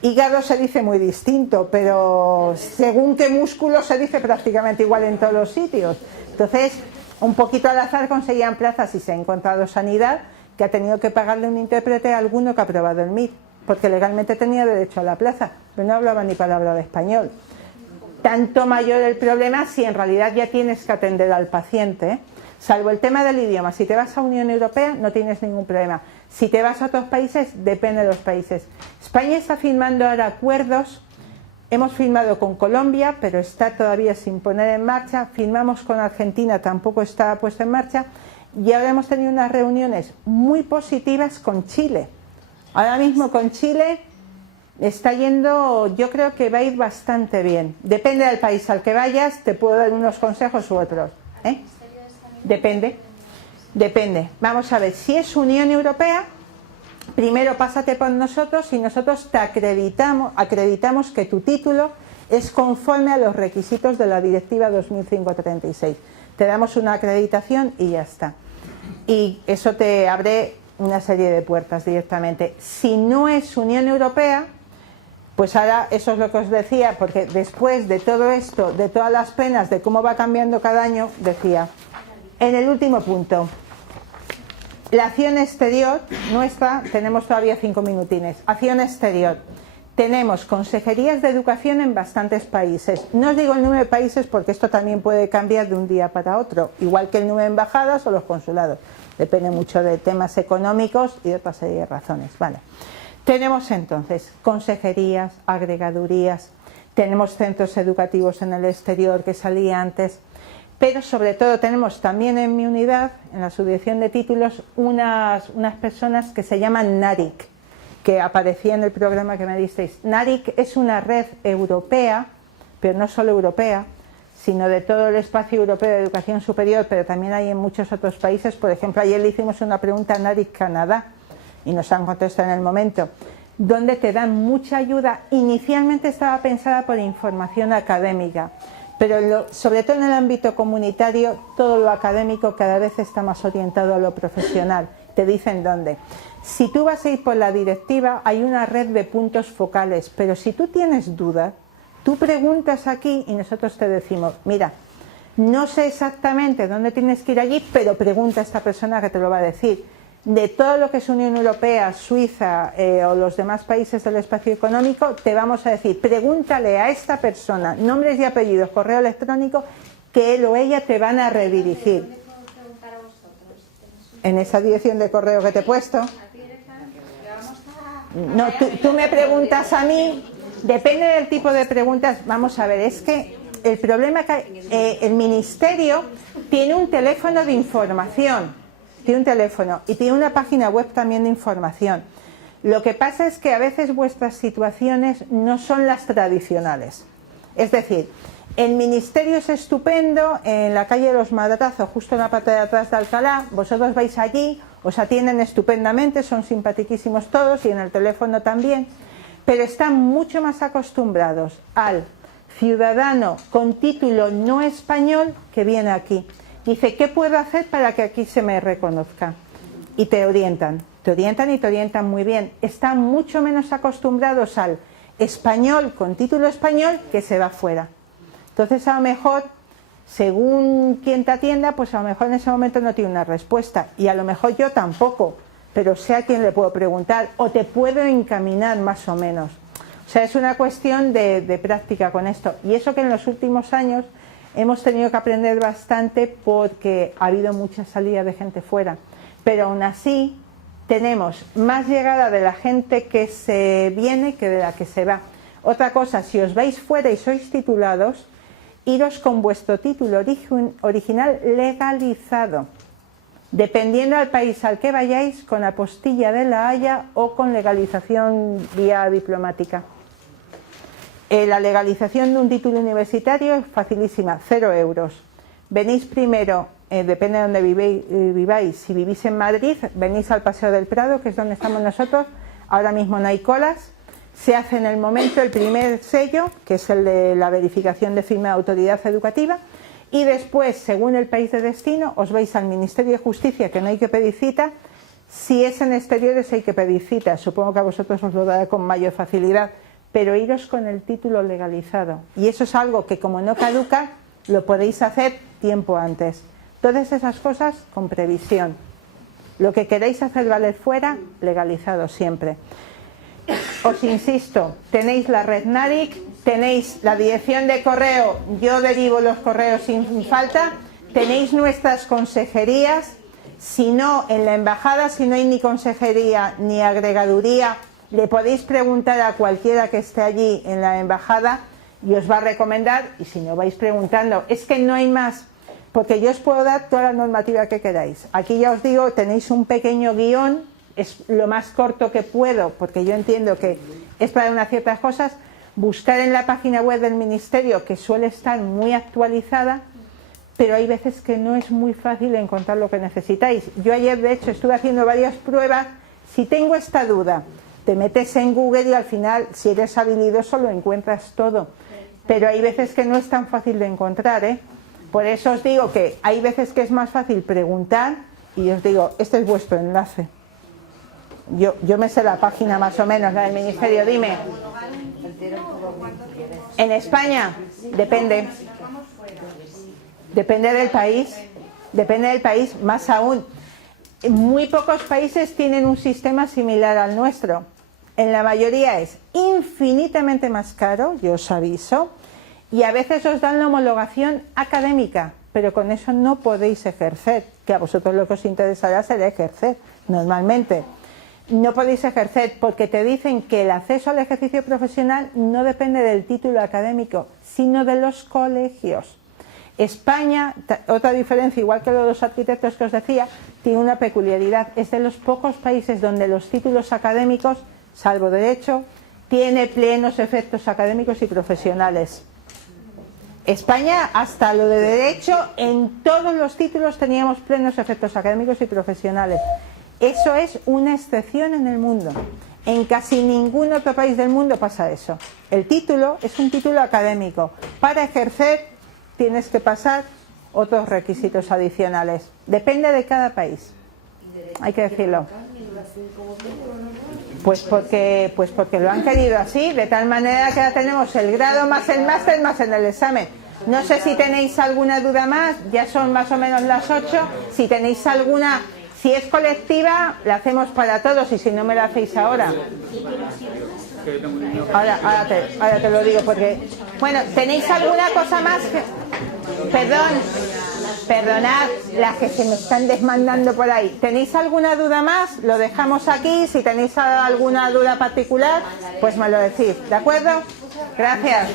hígado se dice muy distinto, pero según qué músculo se dice prácticamente igual en todos los sitios. Entonces, un poquito al azar conseguían plazas y se ha encontrado sanidad que ha tenido que pagarle un intérprete a alguno que ha aprobado el MIR, porque legalmente tenía derecho a la plaza, pero no hablaba ni palabra de español. Tanto mayor el problema si en realidad ya tienes que atender al paciente, ¿eh? Salvo el tema del idioma. Si te vas a Unión Europea no tienes ningún problema. Si te vas a otros países, depende de los países. España está firmando ahora acuerdos. Hemos firmado con Colombia, pero está todavía sin poner en marcha. Firmamos con Argentina, tampoco está puesto en marcha. Y ahora hemos tenido unas reuniones muy positivas con Chile. Ahora mismo con Chile está yendo, yo creo que va a ir bastante bien. Depende del país al que vayas, te puedo dar unos consejos u otros. Depende. Vamos a ver, si es Unión Europea, primero pásate por nosotros y nosotros te acreditamos que tu título es conforme a los requisitos de la Directiva 2005/36. Te damos una acreditación y ya está. Y eso te abre una serie de puertas directamente. Si no es Unión Europea, pues ahora eso es lo que os decía, porque después de todo esto, de todas las penas, de cómo va cambiando cada año, decía, en el último punto, la acción exterior nuestra, tenemos todavía 5 minutines, acción exterior. Tenemos consejerías de educación en bastantes países. No os digo el número de países porque esto también puede cambiar de un día para otro, igual que el número de embajadas o los consulados. Depende mucho de temas económicos y de otra serie de razones. Vale. Tenemos entonces consejerías, agregadurías, tenemos centros educativos en el exterior que salía antes, pero sobre todo tenemos también en mi unidad, en la subdirección de títulos, unas personas que se llaman NARIC, que aparecía en el programa que me disteis. NARIC es una red europea, pero no solo europea, sino de todo el espacio europeo de educación superior, pero también hay en muchos otros países. Por ejemplo, ayer le hicimos una pregunta a NARIC Canadá, y nos han contestado en el momento, donde te dan mucha ayuda. Inicialmente estaba pensada por información académica, pero sobre todo en el ámbito comunitario, todo lo académico cada vez está más orientado a lo profesional. Te dicen dónde. Si tú vas a ir por la directiva, hay una red de puntos focales, pero si tú tienes dudas, tú preguntas aquí y nosotros te decimos, mira, no sé exactamente dónde tienes que ir allí, pero pregunta a esta persona que te lo va a decir. De todo lo que es Unión Europea, Suiza o los demás países del espacio económico, te vamos a decir, pregúntale a esta persona, nombres y apellidos, correo electrónico, que él o ella te van a redirigir. En esa dirección de correo que te he puesto. No, tú me preguntas a mí, depende del tipo de preguntas. Vamos a ver, es que el problema es que el Ministerio tiene un teléfono de información. Tiene un teléfono y tiene una página web también de información. Lo que pasa es que a veces vuestras situaciones no son las tradicionales. Es decir, el ministerio es estupendo, en la calle de los Madrazos, justo en la parte de atrás de Alcalá, vosotros vais allí, os atienden estupendamente, son simpatiquísimos todos y en el teléfono también, pero están mucho más acostumbrados al ciudadano con título no español que viene aquí. Dice, ¿qué puedo hacer para que aquí se me reconozca? Y te orientan y te orientan muy bien. Están mucho menos acostumbrados al español con título español que se va fuera. Entonces, a lo mejor, según quien te atienda, pues a lo mejor en ese momento no tiene una respuesta. Y a lo mejor yo tampoco, pero sé a quién le puedo preguntar o te puedo encaminar más o menos. O sea, es una cuestión de práctica con esto. Y eso que en los últimos años hemos tenido que aprender bastante porque ha habido mucha salida de gente fuera. Pero aún así tenemos más llegada de la gente que se viene que de la que se va. Otra cosa, si os vais fuera y sois titulados, iros con vuestro título original legalizado, dependiendo del país al que vayáis, con apostilla de La Haya o con legalización vía diplomática. La legalización de un título universitario es facilísima, 0 euros. Venís primero, depende de donde viváis, si vivís en Madrid, venís al Paseo del Prado, que es donde estamos nosotros, ahora mismo no hay colas, se hace en el momento el primer sello, que es el de la verificación de firma de autoridad educativa, y después, según el país de destino, os vais al Ministerio de Justicia, que no hay que pedir cita. Si es en exteriores hay que pedir cita, supongo que a vosotros os lo dará con mayor facilidad, pero iros con el título legalizado. Y eso es algo que, como no caduca, lo podéis hacer tiempo antes. Todas esas cosas con previsión. Lo que queréis hacer valer fuera, legalizado siempre. Os insisto, tenéis la red NARIC, tenéis la dirección de correo, yo derivo los correos sin falta, tenéis nuestras consejerías, si no, en la embajada, si no hay ni consejería ni agregaduría, le podéis preguntar a cualquiera que esté allí en la embajada y os va a recomendar, y si no vais preguntando, es que no hay más, porque yo os puedo dar toda la normativa que queráis. Aquí ya os digo, tenéis un pequeño guión, es lo más corto que puedo, porque yo entiendo que es para unas ciertas cosas, buscar en la página web del Ministerio, que suele estar muy actualizada, pero hay veces que no es muy fácil encontrar lo que necesitáis. Yo ayer, de hecho, estuve haciendo varias pruebas. Si tengo esta duda, te metes en Google y al final, si eres habilidoso, lo encuentras todo. Pero hay veces que no es tan fácil de encontrar, ¿eh? Por eso os digo que hay veces que es más fácil preguntar y os digo, este es vuestro enlace. Yo me sé la página más o menos, la del Ministerio, dime. En España, depende. Depende del país, más aún. Muy pocos países tienen un sistema similar al nuestro. En la mayoría es infinitamente más caro, yo os aviso, y a veces os dan la homologación académica, pero con eso no podéis ejercer, que a vosotros lo que os interesará será ejercer, normalmente. No podéis ejercer porque te dicen que el acceso al ejercicio profesional no depende del título académico, sino de los colegios. España, otra diferencia, igual que los arquitectos que os decía, tiene una peculiaridad. Es de los pocos países donde los títulos académicos, salvo derecho, tiene plenos efectos académicos y profesionales. España, hasta lo de derecho, en todos los títulos teníamos plenos efectos académicos y profesionales. Eso es una excepción en el mundo. En casi ningún otro país del mundo pasa eso. El título es un título académico. Para ejercer tienes que pasar otros requisitos adicionales. Depende de cada país. Hay que decirlo. Pues porque lo han querido así, de tal manera que ya tenemos el grado más el máster más en el examen. No sé si tenéis alguna duda más, ya son más o menos las 8. Si tenéis alguna... Si es colectiva, la hacemos para todos y si no me la hacéis ahora. Ahora te lo digo porque... Bueno, ¿tenéis alguna cosa más? Perdonad las que se me están desmandando por ahí. ¿Tenéis alguna duda más? Lo dejamos aquí. Si tenéis alguna duda particular, pues me lo decís. ¿De acuerdo? Gracias.